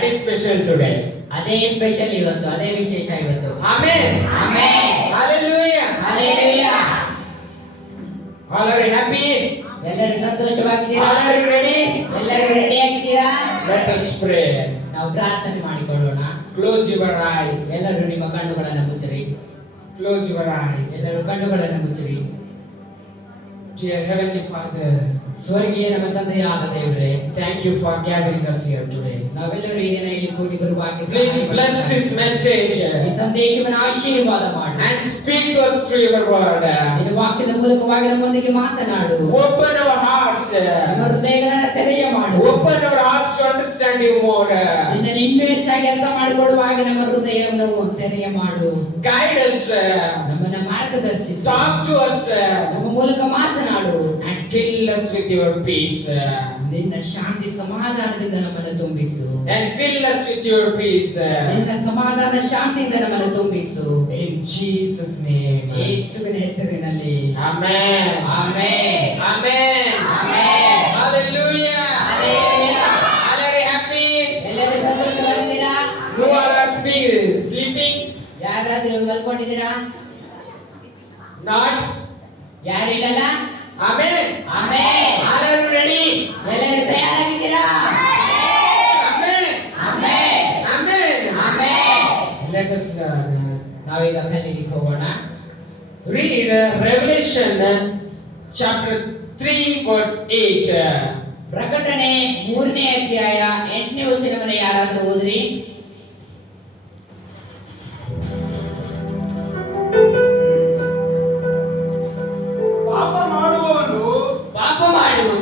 That is special today. ಅದೇ special ಇವತ್ತು, ಅದೇ ವಿಶೇಷ ಇವತ್ತು. Amen. Amen. Hallelujah. Hallelujah. All are you happy? ಎಲ್ಲರೂ ಸಂತೋಷವಾಗಿದ್ದೀರಾ? All are you ready? ಎಲ್ಲರೂ ರೆಡಿ ಆಗಿದ್ದೀರಾ? Let us pray. ನಾವು ಪ್ರಾರ್ಥನೆ ಮಾಡಿಕೊಳ್ಳೋಣ. Close your eyes. ಎಲ್ಲರೂ ನಿಮ್ಮ ಕಣ್ಣುಗಳನ್ನು ಮುಚ್ಚಿರಿ. Close your eyes. ಎಲ್ಲರೂ ಕಣ್ಣುಗಳನ್ನು ಮುಚ್ಚಿರಿ. Dear Heavenly Father, ಸ್ವರ್ಗೀಯ ನಮ್ಮ ತಂದೆಯಾದ ದೇವರೇ, thank you for gathering us here today. ನಾವೆಲ್ಲರೂ ಈ ದಿನ ಇಲ್ಲಿ ಕೂಡಿ ಬರುವಾಗ Please bless this message ಈ ಸಂದೇಶವನ್ನು ಆಶೀರ್ವಾದ ಮಾಡು. and speak to us through your word. ನಿನ್ನ ವಾಕ್ಯದ ಮೂಲಕವಾಗಿ ನಮ್ಮೊಂದಿಗೆ ಮಾತನಾಡು. Open our hearts. ನಮ್ಮ ಹೃದಯಗಳನ್ನು ತೆರೆಯ ಮಾಡು. Open our hearts to understand you more. ನಿನ್ನನ್ನು ಇನ್ನೂ ಹೆಚ್ಚಾಗಿ ಅರ್ಥ ಮಾಡಿಕೊಳ್ಳುವಾಗ ನಮ್ಮ ಹೃದಯವನ್ನು ತೆರೆಯ ಮಾಡು. Guide us. ನಮ್ಮನ್ನು ಮಾರ್ಗದರ್ಶಿಸು. Talk to us. ನಮ್ಮ ಮೂಲಕ ಮಾತನಾಡು. And fill us with your peace. ನಿನ್ನ ಶಾಂತಿ ಸಮಾಧಾನದಿಂದ ನಮ್ಮನ್ನು ತುಂಬಿಸು. And fill us with your peace. ನಿನ್ನ ಸಮಾಧಾನ ಶಾಂತಿಯಿಂದ ನಮ್ಮನ್ನು ತುಂಬಿಸು. In Jesus' name. ಯೇಸುವಿನ ಹೆಸರಿನಲ್ಲಿ. Amen. Amen. Amen. Amen. Hallelujah. Hallelujah. All are you happy? ಎಲ್ಲರೂ ಸಂತೋಷವಾಗಿದ್ದೀರಾ? Who all are sleeping? ಯಾರಾದರೂ ಮಲ್ಕೊಂಡಿದ್ದೀರಾ? Not? ಯಾರಿಲ್ಲಲ್ಲ? Amen. Amen. All are you ready? ಎಲ್ಲರೂ ತಯಾರಾಗಿದ್ದೀರಾ? Amen. Amen. Amen. Amen. Let us learn. ನಾವೀಗ ಕಲಿಲಿಕ್ಕೆ ಹೋಗೋಣ. Read Revelation chapter 3 verse 8. ಪ್ರಕಟಣೆ 3ನೇ ಅಧ್ಯಾಯ 8ನೇ ವಚನವನ್ನು ಯಾರಾದರೂ ಓದ್ರಿ. ಪಾಪ ಮಾಡುವನು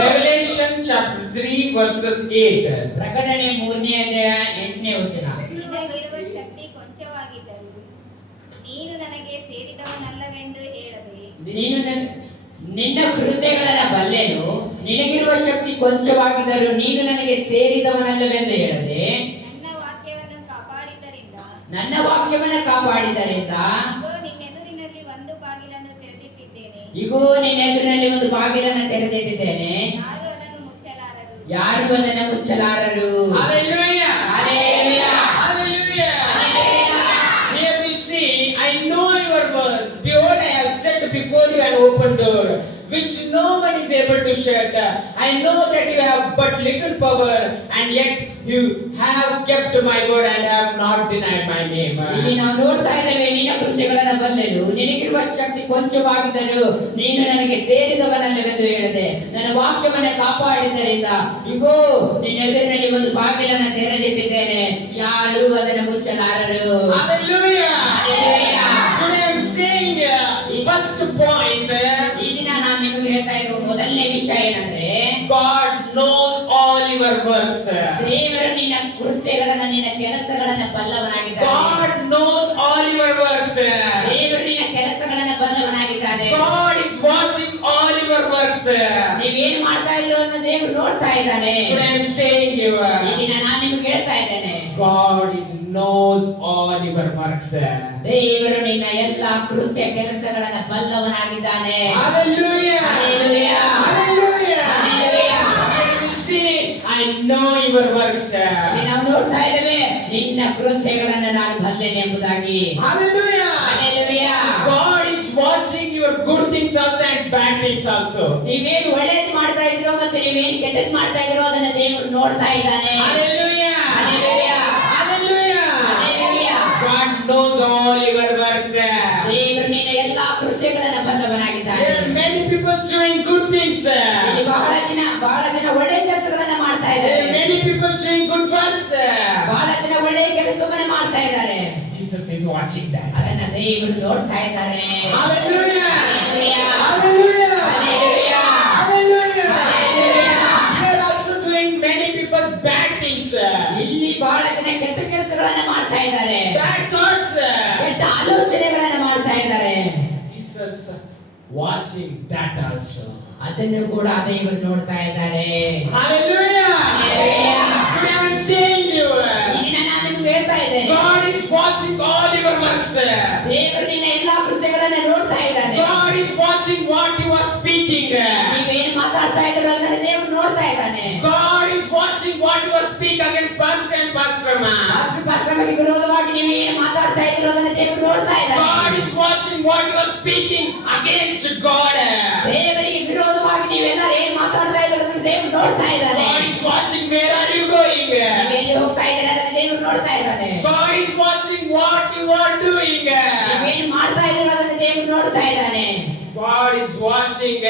Revelation chapter 3 verses 8. ಪ್ರಕಟಣೆ 3ನೇ ಅಧ್ಯಾಯ 8ನೇ ವಚನ. ನಿನಗಿರುವ ಶಕ್ತಿ ಕೊಂಚವಾಗಿದ್ದರೂ ನೀನು ನನಗೆ ಸೇರಿದವನಲ್ಲವೆಂದು ಹೇಳದೆ ನೀನು ನಿನ್ನ ಕೃತ್ಯಗಳನ್ನು ಬಲ್ಲೆನು, ನಿನಗಿರುವ ಶಕ್ತಿ ಕೊಂಚವಾಗಿದ್ದರೂ ನೀನು ನನಗೆ ಸೇರಿದವನಲ್ಲವೆಂದು ಹೇಳದೆ ನನ್ನ ವಾಕ್ಯವನ್ನು ಕಾಪಾಡಿದ್ದರಿಂದ ನನ್ನ ವಾಕ್ಯವನ್ನು ಕಾಪಾಡಿದ್ದರಿಂದ ಇಗೋ ನಿನ್ನೆದುರಿನಲ್ಲಿ ಒಂದು ಬಾಗಿಲನ್ನು ತೆರೆದಿಟ್ಟಿದ್ದೇನೆ. ಇಗೋ ನಿನ್ನೆದುರಿನಲ್ಲಿ ಒಂದು ಬಾಗಿಲನ್ನು ತೆರೆದಿಟ್ಟಿದ್ದೇನೆ. ಯಾರು ಅದನ್ನು ಮುಚ್ಚಲಾರರು. ಯಾರು ಅದನ್ನು ಮುಚ್ಚಲಾರರು. Hallelujah. Hallelujah. Hallelujah. Hallelujah. Here we see, I know your words. Behold, I have set before you an open door, which no one is able to shut. I know that you have but little power, and yet you have kept my word and have not denied my name. ಇಲ್ಲಿ ನಾವು ನೋಡ್ತಾ ಇದ್ದೇವೆ, ನಿನ್ನ ಕೃತ್ಯಗಳನ್ನು ಬಲ್ಲೆನು, ನಿನಗಿರುವ ಶಕ್ತಿ ಕೊಂಚವಾಗಿದ್ದರೂ ನೀನು ನನಗೆ ಸೇರಿದವನಲ್ಲವೆಂದು ಹೇಳಿದೆ. ನನ್ನ ವಾಕ್ಯವನ್ನು ಕಾಪಾಡಿದ್ದರಿಂದ ಇಗೋ ನಿನ್ನ ಎದುರಿನಲ್ಲಿ ಒಂದು ಬಾಗಿಲನ್ನು ತೆರೆದಿಟ್ಟಿದ್ದೇನೆ, ಯಾರು ಅದನ್ನು ಮುಚ್ಚಲಾರರು. Hallelujah. Hallelujah. Today I am saying, first point, ಈ ದಿನ ನಾನು ನಿಮಗೆ ಹೇಳ್ತಾ ಇರುವ ಮೊದಲನೇ ವಿಷಯ ಏನಂದ್ರೆ, God knows all your works. ದೇವರು ನಿನ್ನ ಕೃತ್ಯಗಳನ್ನು, ನಿನ್ನ ಕೆಲಸಗಳನ್ನು ಬಲ್ಲವನಾಗಿದ್ದಾನೆ. God knows all your works. ದೇವರು ನಿನ್ನ ಕೆಲಸಗಳನ್ನು ಬಲ್ಲವನಾಗಿದ್ದಾನೆ. God is watching all your works. ನೀವೇನು ಮಾಡ್ತಾ ಇದ್ದೀರೋ ಅಂತ ದೇವರು ನೋಡ್ತಾ ಇದ್ದಾನೆ. Today I am saying you, ಈ ದಿನ ನಾನು ನಿಮಗೆ ಹೇಳ್ತಾ ಇದ್ದೇನೆ, God knows all your works. ದೇವರು ನಿನ್ನ ಎಲ್ಲಾ ಕೃತ್ಯ ಕೆಲಸಗಳನ್ನು ಬಲ್ಲವನಾಗಿದ್ದಾನೆ. Hallelujah. Hallelujah. Hallelujah. Hallelujah. Here we see, I know your works. ಇಲ್ಲಿ ನಾವು ನೋಡ್ತಾ ಇದ್ದೇವೆ, ನಿನ್ನ ಕೃತ್ಯಗಳನ್ನು ನಾನು ಬಲ್ಲೆನೆ ಎಂಬುದಾಗಿ. Hallelujah. Hallelujah. God is watching your good things also and bad things also. ನೀವೇನು ಒಳ್ಳೆಯದು ಮಾಡ್ತಾ ಇದ್ರೋ ಮತ್ತೆ ನೀವೇನು ಕೆಟ್ಟದ್ದು ಮಾಡ್ತಾ ಇದ್ರೋ ಅದನ್ನ ದೇವರು ನೋಡ್ತಾ ಇದ್ದಾನೆ. Hallelujah. Hallelujah. Hallelujah. Hallelujah. God knows all your works. ದೇವರು ನಿನ್ನ ಎಲ್ಲಾ ಕೃತ್ಯಗಳನ್ನು ಬಲ್ಲವನಾಗಿದ್ದಾನೆ. There are many people doing good things. ಇಲ್ಲಿ ಬಹಳ ಜನ ಒಳ್ಳೆಯ ಕೆಲಸಗಳನ್ನ ಮಾಡ್ತಾ There are ಇದ್ದಾರೆ. many people doing good works. ಬಹಳ ಜನ ಒಳ್ಳೆಯ ಕೆಲಸವನ್ನ ಮಾಡ್ತಾ ಇದ್ದಾರೆ. Jesus is watching that. ಅದನ್ನ ದೇವರು ನೋಡ್ತಾ ಇದ್ದಾರೆ. Hallelujah. Hallelujah. Hallelujah. Hallelujah. Hallelujah. Hallelujah. You are also doing many people's bad things. ಇಲ್ಲಿ ಬಹಳ ಜನ ಕೆಟ್ಟ ಕೆಲಸಗಳನ್ನ ಮಾಡ್ತಾ ಇದ್ದಾರೆ. Bad thoughts. ಕೆಟ್ಟ ಆಲೋಚನೆಗಳನ್ನ ಮಾಡ್ತಾ ಇದ್ದಾರೆ. Jesus watching that also. ಅದನ್ನು ಕೂಡ ದೇವರು ನೋಡ್ತಾ ಇದ್ದಾರೆ. Hallelujah. Hallelujah. Today I am saying you, ಈಗ ನಾನು ನಿಮ್ಗೆ ಹೇಳ್ತಾ ಇದ್ದೇನೆ, God is watching all your works. ದೇವರು ನಿನ್ನ ಎಲ್ಲಾ ಕೃತ್ಯಗಳನ್ನ ನೋಡ್ತಾ ಇದ್ದಾನೆ. God is watching what you are speaking. ನೀವೇನು ಮಾತಾಡ್ತಾ ಇದ್ದೀರೋ ಅದನ್ನ ದೇವರು ನೋಡ್ತಾ ಇದ್ದಾನೆ. God is watching what you whatever speak against pastor and pastor man. ಪಾಸ್ಟರ್ಗೆ ವಿರೋಧವಾಗಿ ನೀವು ಏನು ಮಾತಾಡ್ತಾ ಇದ್ದೀರೋ ಅದನ್ನ ದೇವರು ನೋಡ್ತಾ God ಇದ್ದಾನೆ. is watching what you are speaking against God. ದೇವರಿಗೆ ವಿರೋಧವಾಗಿ ನೀವೆಲ್ಲರೂ ಏನು ಮಾತಾಡ್ತಾ ಇದ್ದೀರೋ ಅದನ್ನ ದೇವರು ನೋಡ್ತಾ ಇದ್ದಾನೆ. God is watching where are you going. ಎಲ್ಲಿ ಹೋಗ್ತಾ ಇದ್ದೀರಾ ಅದನ್ನ ದೇವರು ನೋಡ್ತಾ ಇದ್ದಾನೆ. God is watching what you are doing. ನೀವೇನು ಮಾಡ್ತಾ ಇದ್ದೀರೋ ಅದನ್ನ ದೇವರು ನೋಡ್ತಾ ಇದ್ದಾನೆ. God is watching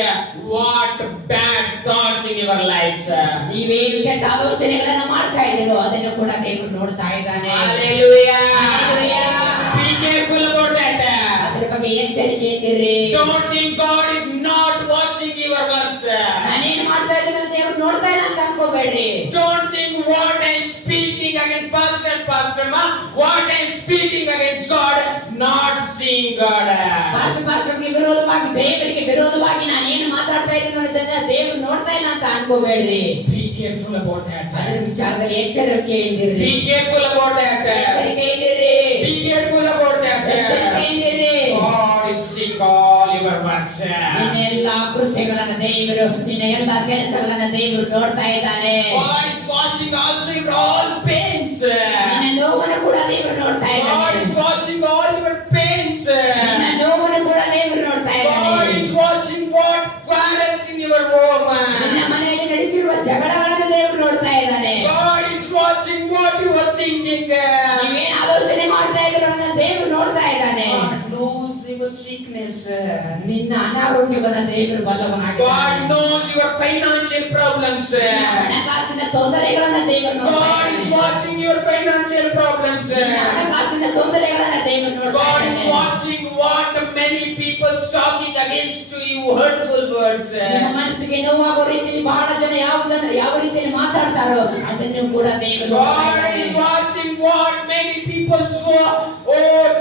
what bad thoughts in your lives. ನೀವೇನು ಕೆಟ್ಟ ಆಲೋಚನೆಗಳನ್ನ ಮಾಡ್ತಾ ಇದ್ದೀರೋ ಅದನ್ನು ಕೂಡ ದೇವರು ನೋಡ್ತಾ ಇದ್ದಾನೆ. Hallelujah. Hallelujah. Be careful about that. ಅದರ ಬಗ್ಗೆ ಎಚ್ಚರಿಕೆಯಿಂದಿರಿ. Don't think God is not watching your works. ನಾನೇನು ಮಾಡ್ತಾ ಇದ್ದೀನಿ ಅಂತ ದೇವರು ನೋಡ್ತಾ ಇಲ್ಲ ಅಂತ ಅನ್ಕೋಬೇಡ್ರಿ. Don't think what I am speaking against pastor and pastor ma, what I am speaking against God, not seeing God. ಪಾಸ್ಟರ್ಗೆ ವಿರೋಧವಾಗಿ ದೇವರಿಗೆ ವಿರೋಧವಾಗಿ ನಾನು ಏನು ಮಾತಾಡ್ತಾ ಇದ್ದೀನಿ ಅನ್ನೋದನ್ನ ದೇವರು ನೋಡ್ತಾ ಇಲ್ಲ ಅಂತ ಅನ್ಕೋಬೇಡ್ರಿ. Be careful about that. ಅದರ ವಿಚಾರದಲ್ಲಿ ಎಚ್ಚರಿಕೆಯಿಂದಿರಿ. Be careful about that. ಎಚ್ಚರಿಕೆಯಿಂದಿರಿ. Be careful about that. ಎಚ್ಚರಿಕೆಯಿಂದಿರಿ. God is seeing all your works. ನಿನ್ನ ಎಲ್ಲಾ ಕೃತ್ಯಗಳನ್ನ ದೇವರು, ನಿನ್ನ ಎಲ್ಲಾ ಕೆಲಸಗಳನ್ನ ದೇವರು ನೋಡ್ತಾ ಇದ್ದಾನೆ. God is watching also your all pains. ನಿನ್ನ ನೋವನ್ನು ಕೂಡ ದೇವರು ನೋಡ್ತಾ God ಇದ್ದಾನೆ. is watching all your pains. ನಿನ್ನ ನೋವನ್ನು ಕೂಡ ದೇವರು ನೋಡ್ತಾ God ಇದ್ದಾನೆ. is watching what quarrels in your home. ನಿನ್ನ ಮನೆಯಲ್ಲಿ ನಡೀತಿರುವ ಜಗಳಗಳನ್ನು ದೇವರು ನೋಡ್ತಾ ಇದ್ದಾನೆ. God is watching what you are thinking. ನೀವೇನು ಆಲೋಚನೆ ಮಾಡ್ತಾ ಇದ್ದೀರೋ ಅದನ್ನ ದೇವರು ನೋಡ್ತಾ ಇದ್ದಾನೆ. God knows your sickness. ನಿನ್ನ ಅನಾರೋಗ್ಯವನ್ನ ದೇವರು God ಬಲ್ಲವನಾಗಿದ್ದಾನೆ. knows your financial problems. ಹಣಕಾಸಿನ ತೊಂದರೆಗಳನ್ನ ದೇವರು ನೋಡ್ತಾ God is ಇದ್ದಾನೆ. watching your financial problems. ನಿನ್ನ ಹಣಕಾಸಿನ ತೊಂದರೆಗಳನ್ನ ದೇವರು ನೋಡ್ತಾ God is ಇದ್ದಾನೆ. watching what many people talking against you, hurtful words. ನಿಮ್ಮ ಮನಸ್ಸಿಗೆ ನೋವಾಗೋ ರೀತಿಯಲ್ಲಿ ಬಹಳ ಜನ ಯಾವ ರೀತಿಯಲ್ಲಿ ಮಾತಾಡ್ತಾರೋ ಅದನ್ನು ಕೂಡ ದೇವರು ನೋಡ್ತಾ God ಇದ್ದಾನೆ. is watching what many people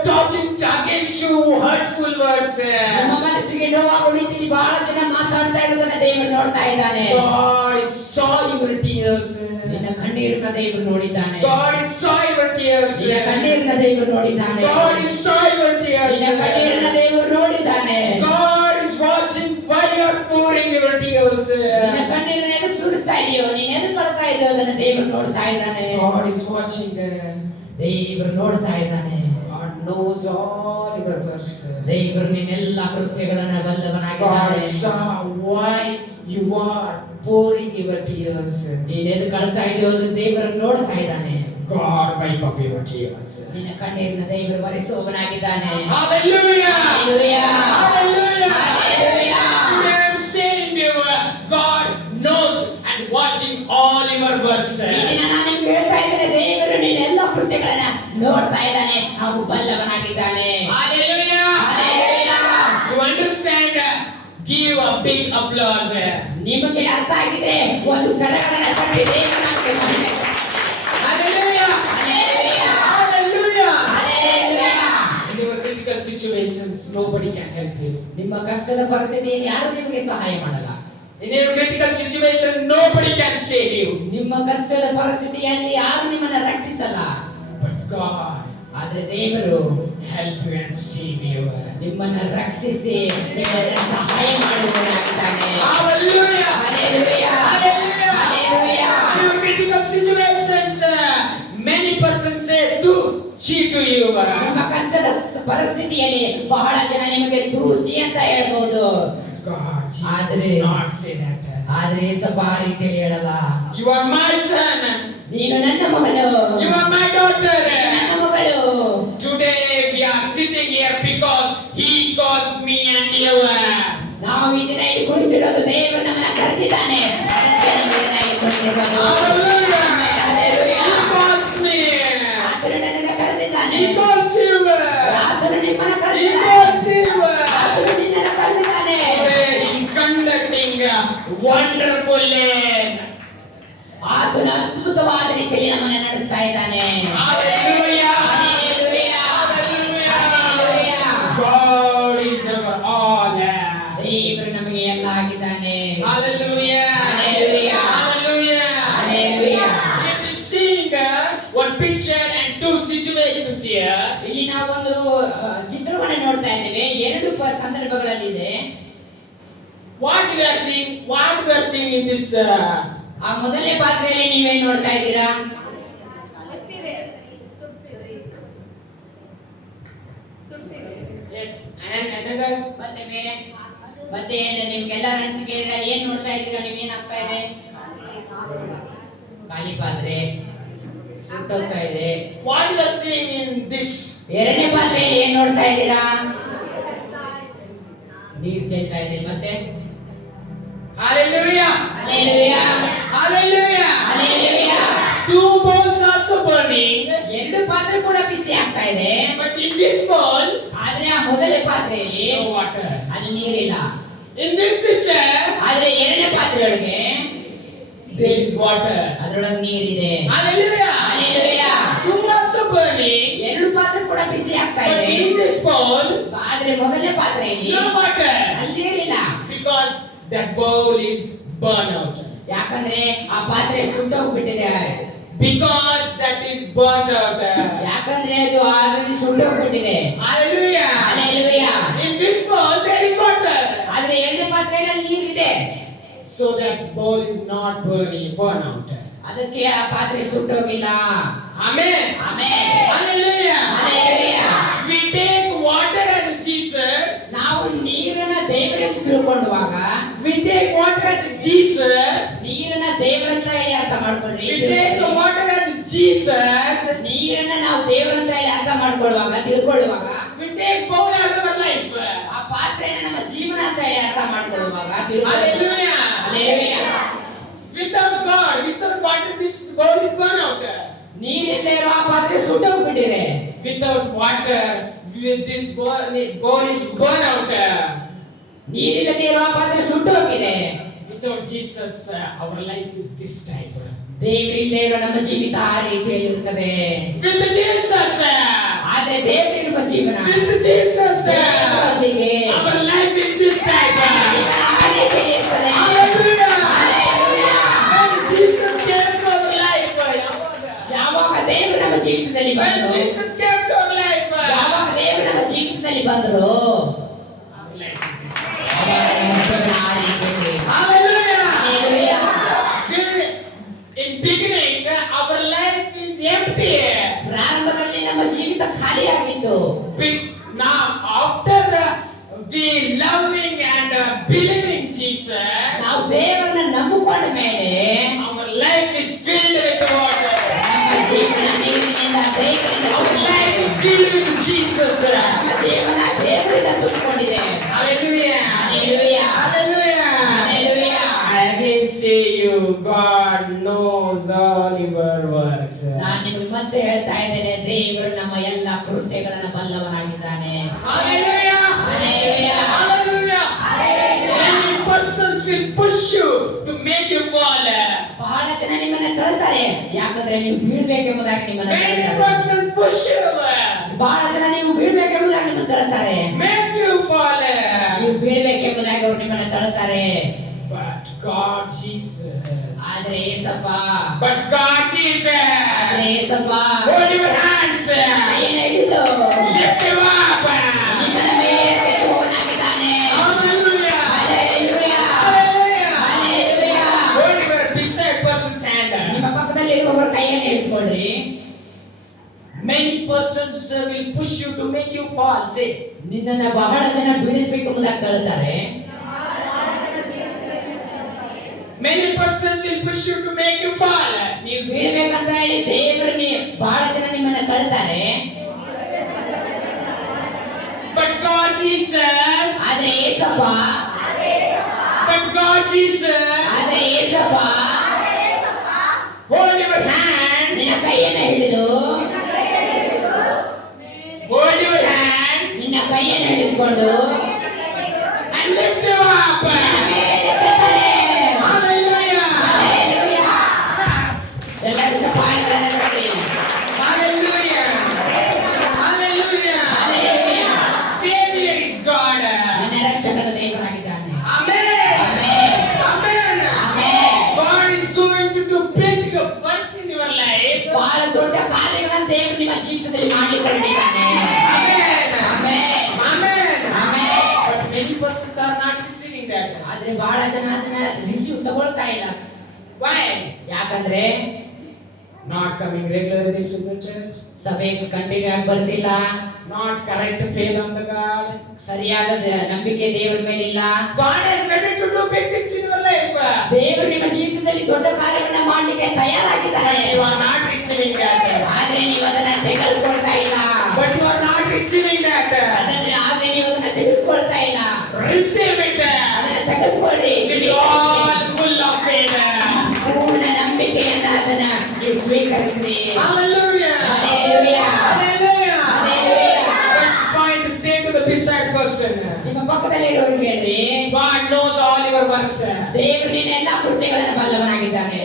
talking against you, hurtful words. ನಿಮ್ಮ ಮನಸ್ಸಿಗೆ ನೋವಾಗೋ ರೀತಿಯಲ್ಲಿ ಬಹಳ ಜನ ಮಾತಾಡ್ತಾ ಇರೋದನ್ನ ದೇವರು ನೋಡ್ತಾ ಇದ್ದಾನೆ. God saw your tears. ನಿನ್ನ ಕಣ್ಣೀರನ್ನ ದೇವರು ನೋಡಿದ್ದಾನೆ. God saw your tears. ನಿನ್ನ ಕಣ್ಣೀರನ್ನ ದೇವರು ನೋಡಿದ್ದಾನೆ. God saw your tears. ನಿನ್ನ ಕಣ್ಣೀರನ್ನ ದೇವರು ನೋಡಿದ್ದಾನೆ. God is watching why you are pouring your tears. ನಿನ್ನ ಕಣ್ಣೀರನ್ನ ಎದಕ್ಕೆ ಸುರಿಸ್ತಾ ಇದೆಯೋ, ನೀನು ಎದಕ್ಕೆ ಕಳ್ತಾ ಇದೆಯೋ ಅದನ್ನ ದೇವರು ನೋಡ್ತಾ ಇದ್ದಾನೆ. God is watching. ದೇವರು ನೋಡ್ತಾ ಇದ್ದಾನೆ. God knows all your works. ದೇವರು ನಿನ್ನೆಲ್ಲ ಕೃತ್ಯಗಳನ್ನ God ಬಲ್ಲವನಾಗಿದ್ದಾನೆ. saw why you are pouring your tears. ನೀನು ಎದಕ್ಕೆ ಕಳ್ತಾ ಇದೆಯೋ ಅದು ದೇವರು ನೋಡ್ತಾ ಇದ್ದಾನೆ. God wipe up your tears. ನಿನ್ನ ಕಣ್ಣೀರನ್ನ ದೇವರು ಒರೆಸುವವನಾಗಿದ್ದಾನೆ. Hallelujah. Hallelujah. Hallelujah. Hallelujah. I am saying you, God knows and watching all your works. ನಾನು ನಿಮ್ಗೆ ಹೇಳ್ತಾ ಇದ್ದೇನೆ, ದೇವರು ನಿನ್ನ ಎಲ್ಲ ಕೃತ್ಯಗಳನ್ನ ನೋಡ್ತಾ ಇದ್ದಾನೆ ಹಾಗೂ ಬಲ್ಲವನಾಗಿದ್ದಾನೆ. Hallelujah. Hallelujah. You understand? Give a big applause. ನಿಮಗೆ ಅರ್ಥ ಆಗಿದ್ರೆ ಒಂದು ಕರಗಳನ್ನ ತಟ್ಟಿ ದೇವರಿಗೆ ಮಹಿಮೆ. Hallelujah. Hallelujah. Hallelujah. Hallelujah. In your critical situations, nobody can help you. ನಿಮ್ಮ ಕಷ್ಟದ ಪರಿಸ್ಥಿತಿಯಲ್ಲಿ ಯಾರು ನಿಮಗೆ ಸಹಾಯ ಮಾಡಲ್ಲ. In your critical situation, nobody can save you. ನಿಮ್ಮ ಕಷ್ಟದ ಪರಿಸ್ಥಿತಿಯಲ್ಲಿ ಯಾರು ನಿಮ್ಮನ್ನ ರಕ್ಷಿಸಲ್ಲ. But God ಆದ್ರೆ ದೇವರು help you and save you. ನಿಮ್ಮನ್ನ ರಕ್ಷಿಸಿ ನಿಮ್ಮನ್ನ ಸಹಾಯ ಮಾಡುವವನಾಗಿದ್ದಾನೆ. Hallelujah. Hallelujah. Hallelujah. Hallelujah. In your critical situations, many persons say to cheat to you. ನಿಮ್ಮ ಕಷ್ಟದ ಪರಿಸ್ಥಿತಿಯಲ್ಲಿ ಬಹಳ ಜನ ನಿಮಗೆ ತೂಚಿ ಅಂತ ಹೇಳ್ಬಹುದು. God, Jesus Adre- does not say that. ಆದ್ರೆ ಯೇಸಪ್ಪ ಆ ರೀತಿಯಲ್ಲಿ ಹೇಳಲ್ಲ. You are my son. ನೀನು ನನ್ನ ಮಗನು. You are my daughter. ನನ್ನ ಮಗಳು. Today we are sitting here because He calls me and you. ನಾವು ಈ ದಿನ ಇಲ್ಲಿ ಕುಳಿತಿರೋದು ದೇವರು ನಮ್ಮನ್ನ ಕರೆದಿದ್ದಾನೆ. ಅದಕ್ಕೆ ನಾವು ಈ ದಿನ ಇಲ್ಲಿ ಕುಳಿತಿರೋದು. Hallelujah. Hallelujah. He calls me. ಆತನು ನನ್ನನ್ನ ಕರೆದಿದ್ದಾನೆ. He calls you. ಆತನು ನಿಮ್ಮನ್ನ He ಕರೆದಿದ್ದಾನೆ. calls you. ಆತನು ನಿನ್ನನ್ನ ಕರೆದಿದ್ದಾನೆ. Today He is conducting wonderfully. ಆತನು ಅದ್ಭುತವಾದ ರೀತಿಯಲ್ಲಿ ನಮ್ಮನ್ನ ನಡೆಸ್ತಾ ಇದ್ದಾನೆ. Hallelujah. Hallelujah. Hallelujah. God is our all. ದೇವರು ನಮಗೆ ಎಲ್ಲ ಆಗಿದ್ದಾನೆ. Hallelujah. Hallelujah. Hallelujah. Hallelujah. We are seeing one picture and two situations here. ಇಲ್ಲಿ ನಾವು ಒಂದು ಚಿತ್ರವನ್ನು ನೋಡ್ತಾ ಇದ್ದೇವೆ. ಎರಡು ಸಂದರ್ಭಗಳಲ್ಲಿದೆ. What we are seeing in this ಆ ಮೊದಲನೇ ಪಾತ್ರೆಯಲ್ಲಿ ನೀವೇನ್ ನೋಡ್ತಾ ಇದ್ದೀರಾ? Yes. And another. ಮತ್ತೆ ನಿಮ್ಗೆಲ್ಲ ಅನಿಸಿಕೆ ಏನ್ ನೋಡ್ತಾ ಇದ್ದೀರಾ? ನೀವೇನಾಗ್ತಾ ಇದೆ? ಖಾಲಿ ಪಾತ್ರೆ ಸುಟ್ಟೋಗ್ತಾ ಇದೆ. What you are seeing in this? ಎರಡನೇ ಪಾತ್ರೆಯಲ್ಲಿ ಏನ್ ನೋಡ್ತಾ ಇದ್ದೀರಾ? ನೀರ್ ಚೆಲ್ತಾ ಇದೆ. ಮತ್ತೆ Hallelujah. Hallelujah. Hallelujah. Hallelujah. Two bowls also burning. ಎರಡು ಪಾತ್ರೆ ಕೂಡ ಬಿಸಿ ಆಗ್ತಾ ಇದೆ. But in this bowl, ಆದ್ರೆ ಆ ಮೊದಲನೇ ಪಾತ್ರೆಯಲ್ಲಿ no water. ಅಲ್ಲಿ ನೀರಿಲ್ಲ. In this pitcher, ಆದ್ರೆ ಎರಡನೇ ಪಾತ್ರೆಯೊಳಗೆ there is water. ಅದರೊಳಗೆ ನೀರಿದೆ. Hallelujah. Hallelujah. Two also burning. ಎರಡು ಪಾತ್ರೆ ಕೂಡ ಬಿಸಿ ಆಗ್ತಾ But ಇದೆ. in this bowl, ಆದ್ರೆ ಮೊದಲನೇ ಪಾತ್ರೆಯಲ್ಲಿ no water. ಅಲ್ಲಿ ನೀರಿಲ್ಲ. Because that bowl is burned out. ಯಾಕಂದ್ರೆ ಆ ಪಾತ್ರೆ ಸುಟ್ಟೋಗ್ಬಿಟ್ಟಿದೆ. Because that is burnt out. ಯಾಕಂದ್ರೆ ಅದು already ಸುಟ್ಟೋಗ್ಬಿಟ್ಟಿದೆ. Hallelujah. Hallelujah. In this bowl there is water. ಆದ್ರೆ ಎರಡನೇ ಪಾತ್ರೆಯಲ್ಲಿ ನೀರಿದೆ. So that bowl is not burn out. ಅದಕ್ಕೆ ಆ ಪಾತ್ರೆ ಸುಟ್ಟೋಗಿಲ್ಲ. Amen. Amen. Hallelujah. Hallelujah. We take water as Jesus. ನಾವು ನೀರನ್ನ ದೇವರೆಂದು ತಿಳ್ಕೊಂಡಾಗ We take water as Jesus. ನೀರನ್ನ ದೇವರಂತ ಹೇಳಿ ಅರ್ಥ ಮಾಡ್ಕೊಂಡ್ರಿ. We take the water as Jesus. ನೀರನ್ನ ನಾವು ದೇವರಂತ ಹೇಳಿ ಅರ್ಥ ಮಾಡ್ಕೊಳ್ಳುವಾಗ ತಿಳ್ಕೊಳ್ಳುವಾಗ We take bowl as our life. ಆ ಪಾತ್ರೆನ ನಮ್ಮ ಜೀವನ ಅಂತ ಹೇಳಿ ಅರ್ಥ ಮಾಡ್ಕೊಳ್ಳುವಾಗ Hallelujah. Hallelujah. Without God, without water, this bowl is burn out. ನೀರಿಲ್ಲದೆ ಇರೋ ಆ ಪಾತ್ರೆ ಸುಟ್ಟೋಗ್ಬಿಟ್ಟಿದೆ. Without water, this bowl is burn out. ನೀರಿಲ್ಲದೆ ಇರೋ ಆ ಪಾತ್ರೆ ಸುಟ್ಟೋಗಿದೆ. Without Jesus, our life is this type. ದೇವರಿಲ್ಲದೆ ಇರೋ ನಮ್ಮ ಜೀವಿತ ಆ ರೀತಿಯಲ್ಲಿ ಇರುತ್ತದೆ. With Jesus, ಆದ್ರೆ ದೇವರಿರುವ ಜೀವನ with Jesus, ದೇವರೊಂದಿಗೆ our life is this type. ಜೀವನ ಆ ರೀತಿಯಲ್ಲಿ ಇರ್ತದೆ. Hallelujah. Hallelujah. When Jesus came to our life, ಯಾವಾಗ ದೇವರು ನಮ್ಮ ಜೀವಿತದಲ್ಲಿ when ಬಂದರು, Jesus came to our life, ಯಾವಾಗ ದೇವರು ನಮ್ಮ ಜೀವಿತದಲ್ಲಿ ಬಂದರು, our life is this type. ಆವಾಗ ನಮ್ಮ ಜೀವನ ಆ ರೀತಿಯಲ್ಲಿ. Hallelujah. Hallelujah. In beginning, our life is empty. ಪ್ರಾರಂಭದಲ್ಲಿ ನಮ್ಮ ಜೀವಿತ ಖಾಲಿಯಾಗಿತ್ತು. Now, after we loving and believing Jesus, ನಾವು ದೇವರನ್ನ ನಂಬಿಕೊಂಡ ಮೇಲೆ our life is filled with water. ನಮ್ಮ ಜೀವನ ನೀರಿನಿಂದ ದೇವರಿಂದ Our life is filled with Jesus. ನಮ್ಮ ಜೀವನ ದೇವರಿಂದ ತುಂಬಿಕೊಂಡಿದೆ. Hallelujah. Hallelujah. Hallelujah. Hallelujah. I again say you, God knows all your works. ನಾನು ನಿಮಗೆ ಮತ್ತೆ ಹೇಳ್ತಾ ಇದ್ದೇನೆ, ದೇವರು ನಮ್ಮ ಎಲ್ಲ ಕೃತ್ಯಗಳನ್ನು ಬಲ್ಲವನಾಗಿದ್ದಾನೆ. Hallelujah. Hallelujah. Hallelujah. Many persons will push you to make you fall. ಬಹಳ ಜನ ನಿಮ್ಮನ್ನ ತಳ್ತಾರೆ, ಯಾಕಂದ್ರೆ ನೀವು ಬೀಳ್ಬೇಕೆಂಬುದಾಗಿ ನಿಮ್ಮನ್ನ Many ತಳ್ತಾರೆ. persons push you. ಬಹಳ ಜನ ನೀವು ಬೀಳ್ಬೇಕೆಂಬುದಾಗಿ ನಿಮ್ಮನ್ನ ತಳ್ತಾರೆ. Make you fall. ನೀವು ಬೀಳ್ಬೇಕೆಂಬುದಾಗಿ ಅವರು ನಿಮ್ಮನ್ನ ತಳ್ತಾರೆ. But God Jesus. ಆದ್ರೆ ಏಸಪ್ಪ, But God Jesus. ಆದ್ರೆ ಏಸಪ್ಪ Hold your hands. ಕೈಯನ್ನು ಹಿಡಿದು Lift you up. ನಿಮ್ಮನ್ನ ಮೇಲೆ ಎತ್ತುವವನಾಗಿದ್ದಾನೆ. Hallelujah. Hallelujah. Hallelujah. Hallelujah. Hold your beside person's hand. ನಿಮ್ಮ ಪಕ್ಕದಲ್ಲಿರುವವರ ಕೈಯನ್ನು ಹಿಡಿದುಕೊಳ್ಳ್ರಿ. Many persons will push you to make you fall. Say. ನಿನ್ನನ್ನ ಬಹಳ ಜನ ಬೀಳಿಸಬೇಕೆಂಬುದಾಗಿ ತಳ್ತಾರೆ. Many persons will push you to make you fall. ನೀವು ಬೀಳ್ಬೇಕಂತ ಹೇಳಿ ದೇವರನ್ನ ಬಹಳ ಜನ ನಿಮ್ಮನ್ನ ತಳ್ತಾರೆ. But God Jesus. ಆದ್ರೆ ಏಸಪ್ಪ, But God Jesus. ಆದ್ರೆ ಏಸಪ್ಪ Hold your hands. ನಿನ್ನ ಕೈಯನ್ನು ಹಿಡಿದು, Hold your hands. ನಿನ್ನ ಕೈಯನ್ನು ಹಿಡಿದುಕೊಂಡು And lift you up. ನಿನ್ನ ಮೇಲೆ ಎತ್ತುತ್ತಾರೆ. Hallelujah. Hallelujah. ಎಲ್ಲರೂ ಚಪ್ಪಾಳೆಗಳನ್ನು ತಟ್ಟಿ. Hallelujah. Hallelujah. Hallelujah. Savior is God. ನಿನ್ನ ರಕ್ಷಕನು ದೇವರಾಗಿದ್ದಾನೆ. Amen. Amen. Amen. Amen. God is going to do big works in your life. ಬಹಳ ದೊಡ್ಡ ಕಾರ್ಯಗಳನ್ನು ದೇವರು ನಿಮ್ಮ ಜೀವಿತದಲ್ಲಿ ಮಾಡಿಕೊಂಡಿದ್ದಾನೆ. Amen. Amen. Amen. Amen. But many persons are not receiving that. ಆದ್ರೆ ಬಹಳ ಜನ ಅದನ್ನ ರಿಸೀವ್ ತಗೊಳ್ತಾ ಇಲ್ಲ. Why? ಯಾಕಂದ್ರೆ Not coming regularly to the church. ಸಭೆಗೆ ಕಂಟಿನ್ಯೂ ಆಗಿ ಬರ್ತಿಲ್ಲ, Not correct faith on the God. ಸರಿಯಾದ ನಂಬಿಕೆ ದೇವರ ಮೇಲೆ ಇಲ್ಲ. God is ready to do big things in your life. ದೇವರು ನಿಮ್ಮ ಜೀವಿತದಲ್ಲಿ ದೊಡ್ಡ ಕಾರ್ಯವನ್ನ ಮಾಡಲಿಕ್ಕೆ ತಯಾರಾಗಿದ್ದಾರೆ. You are not receiving that. ಆದ್ರೆ ನೀವು ಅದನ್ನ ತೆಗೆದುಕೊಳ್ತಾ ಇಲ್ಲ. But you are not receiving that. ಆದ್ರೆ ನೀವು ಅದನ್ನ ತೆಗೆದುಕೊಳ್ತಾ ಇಲ್ಲ. Receive it. ಅದನ್ನ ತೆಗೆದುಕೊಳ್ಳಿ. With all full of faith. ಪೂರ್ಣ ನಂಬಿಕೆಯಿಂದ ಅದನ್ನ ನೀವು ಸ್ವೀಕರಿಸಿ. Hallelujah. Hallelujah. Hallelujah. Hallelujah. First point, say to the beside person. ನಿಮ್ಮ ಪಕ್ಕದಲ್ಲಿರೋರಿಗೆ ಹೇಳ್ರಿ, God knows all your works. ದೇವರು ನಿನ್ನ ಎಲ್ಲಾ ಕೃತ್ಯಗಳನ್ನು ಬಲ್ಲವನಾಗಿದ್ದಾನೆ.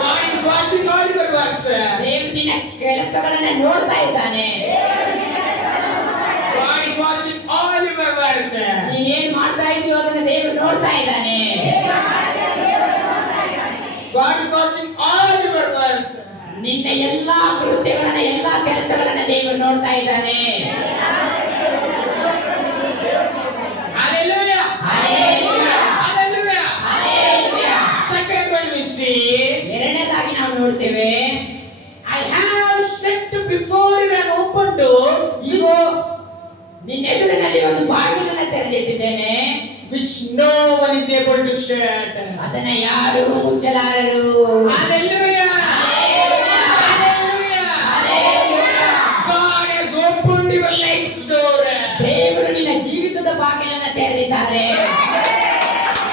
God is watching all your works. ದೇವರು ನಿನ್ನ ಕೆಲಸಗಳನ್ನ ನೋಡ್ತಾ ಇದ್ದಾನೆ. God is watching all your works. ನೀನೇನ್ ಮಾಡ್ತಾ ಇದೀಯೋ ಅದನ್ನ ದೇವರು ನೋಡ್ತಾ ಇದ್ದಾನೆ. God is watching all your works. ನಿನ್ನ ಎಲ್ಲಾ ಕೃತ್ಯಗಳನ್ನ ಎಲ್ಲಾ ಕೆಲಸಗಳನ್ನ ದೇವರು ನೋಡ್ತಾ ಇದ್ದಾನೆ. Hallelujah. Hallelujah. Hallelujah. Hallelujah. Second one we see, ಎರಡನೇದಾಗಿ ನಾವು ನೋಡ್ತೇವೆ, I have set before you an open door ಇಗೋ ನಿನ್ನ ಎದುರಿನಲ್ಲಿ ಒಂದು ಬಾಗಿಲನ್ನ ತೆರೆದಿಟ್ಟಿದ್ದೇನೆ, which no one is able to shut. ಅದನ್ನ ಯಾರು ಮುಚ್ಚಲಾರರು. Hallelujah. Hallelujah. Hallelujah. Hallelujah. God has opened your life's door. ದೇವರು ನಿನ್ನ ಜೀವಿತದ ಬಾಗಿಲನ್ನ ತೆರೆದಿದ್ದಾರೆ.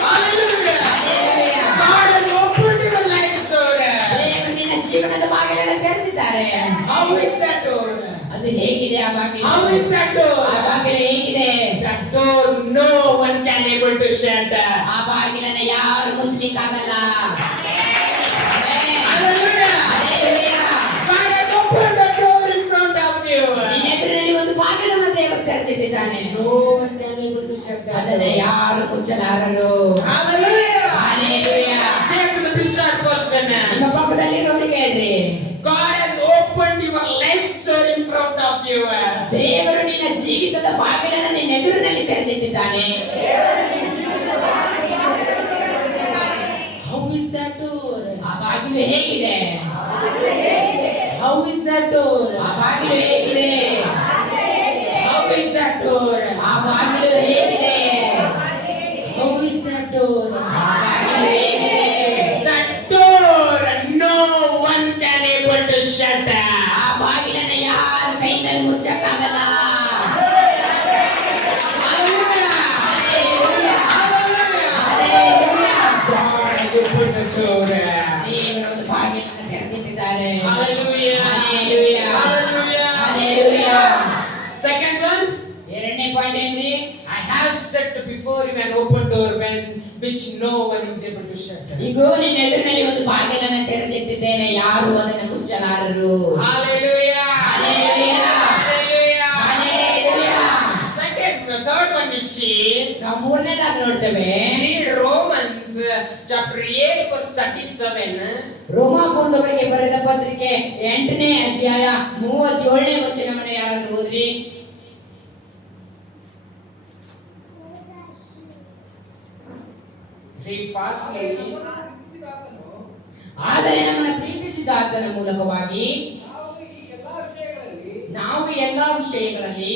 Hallelujah. Hallelujah. God has opened your life's door. ದೇವರು ನಿನ್ನ ಜೀವನದ ಬಾಗಿಲನ್ನ ತೆರೆದಿದ್ದಾರೆ. How is that door? ಅದು ಹೇಗಿದೆ ಆ ಬಾಗಿಲು? How is that door? ಆ ಬಾಗಿಲು ಹೇಗಿದೆ? That door no one can able to shut. ಆ ಬಾಗಿಲನ್ನ ಯಾರು ಮುಚ್ಚಲಿಕ್ಕಾಗಲ್ಲ. Hallelujah. Hallelujah. God has opened the door in front of you. ನಿನ್ನ ಎದುರಿನಲ್ಲಿ ಒಂದು ಬಾಗಿಲನ್ನ ದೇವರು ತೆರೆದಿಟ್ಟಿದ್ದಾನೆ. No one can able to shut that ಅದನ್ನ door. ಯಾರು ಮುಚ್ಚಲಾರರು. Hallelujah. Hallelujah. Say to the beside person, ನಿಮ್ಮ ಪಕ್ಕದಲ್ಲಿರೋರಿಗೆ ಹೇಳ್ರಿ, God has opened your life's door in front of you. ದೇವರು ನಿನ್ನ ಜೀವಿತದ ಬಾಗಿಲನ್ನ ನಿನ್ನ ಎದುರಿನಲ್ಲಿ ತೆರೆದಿಟ್ಟಿದ್ದಾನೆ. How is that door? ಆ ಬಾಗಿಲು ಹೇಗಿದೆ? How is that door? ಆ ಬಾಗಿಲು ಹೇಗಿದೆ? How is that door? ಆ ಬಾಗಿಲು ಹೇಗಿದೆ? How is that door? ಆ ಬಾಗಿಲು ಹೇಗಿದೆ? That door no one can able to shut. ಆ ಬಾಗಿಲನ್ನ ಯಾರ ಕೈಯಿಂದ ಮುಚ್ಚಕ್ಕಾಗಲ್ಲ. Hallelujah. Hallelujah. Hallelujah. Hallelujah. God has opened the door. ದೇವರು ಒಂದು ಬಾಗಿಲನ್ನ ತೆರೆದಿಟ್ಟಿದ್ದಾರೆ. Hallelujah. Hallelujah. Hallelujah. Hallelujah. Second one, ಎರಡನೇ ಪಾಯಿಂಟ್ ಏನ್ರಿ? I have set before you an open door when which no one is able to shut. ಇಗೋ ನಿನ್ನ ಎದುರಿನಲ್ಲಿ ಒಂದು ಬಾಗಿಲನ್ನ ತೆರೆದಿಟ್ಟಿದ್ದೇನೆ, ಯಾರು ಅದನ್ನ ಮುಚ್ಚಲಾರರು. Hallelujah. Hallelujah. Hallelujah. Hallelujah. Third one we see, ನಾವು ಮೂರನೇದಾಗಿ ನೋಡ್ತೇವೆ, read Romans chapter 8 verse 37. ರೋಮಾಪುರದವರಿಗೆ ಬರೆದ ಪತ್ರಿಕೆ 8ನೇ ಅಧ್ಯಾಯ 37ನೇ ವಚನವನ್ನು ಯಾರಾದ್ರೂ ಓದ್ರಿ. Read fastly. ಆದರೆ ನಮ್ಮನ್ನು ಪ್ರೀತಿಸಿದ ಆತನ ಮೂಲಕವಾಗಿ ನಾವು ಎಲ್ಲಾ ವಿಷಯಗಳಲ್ಲಿ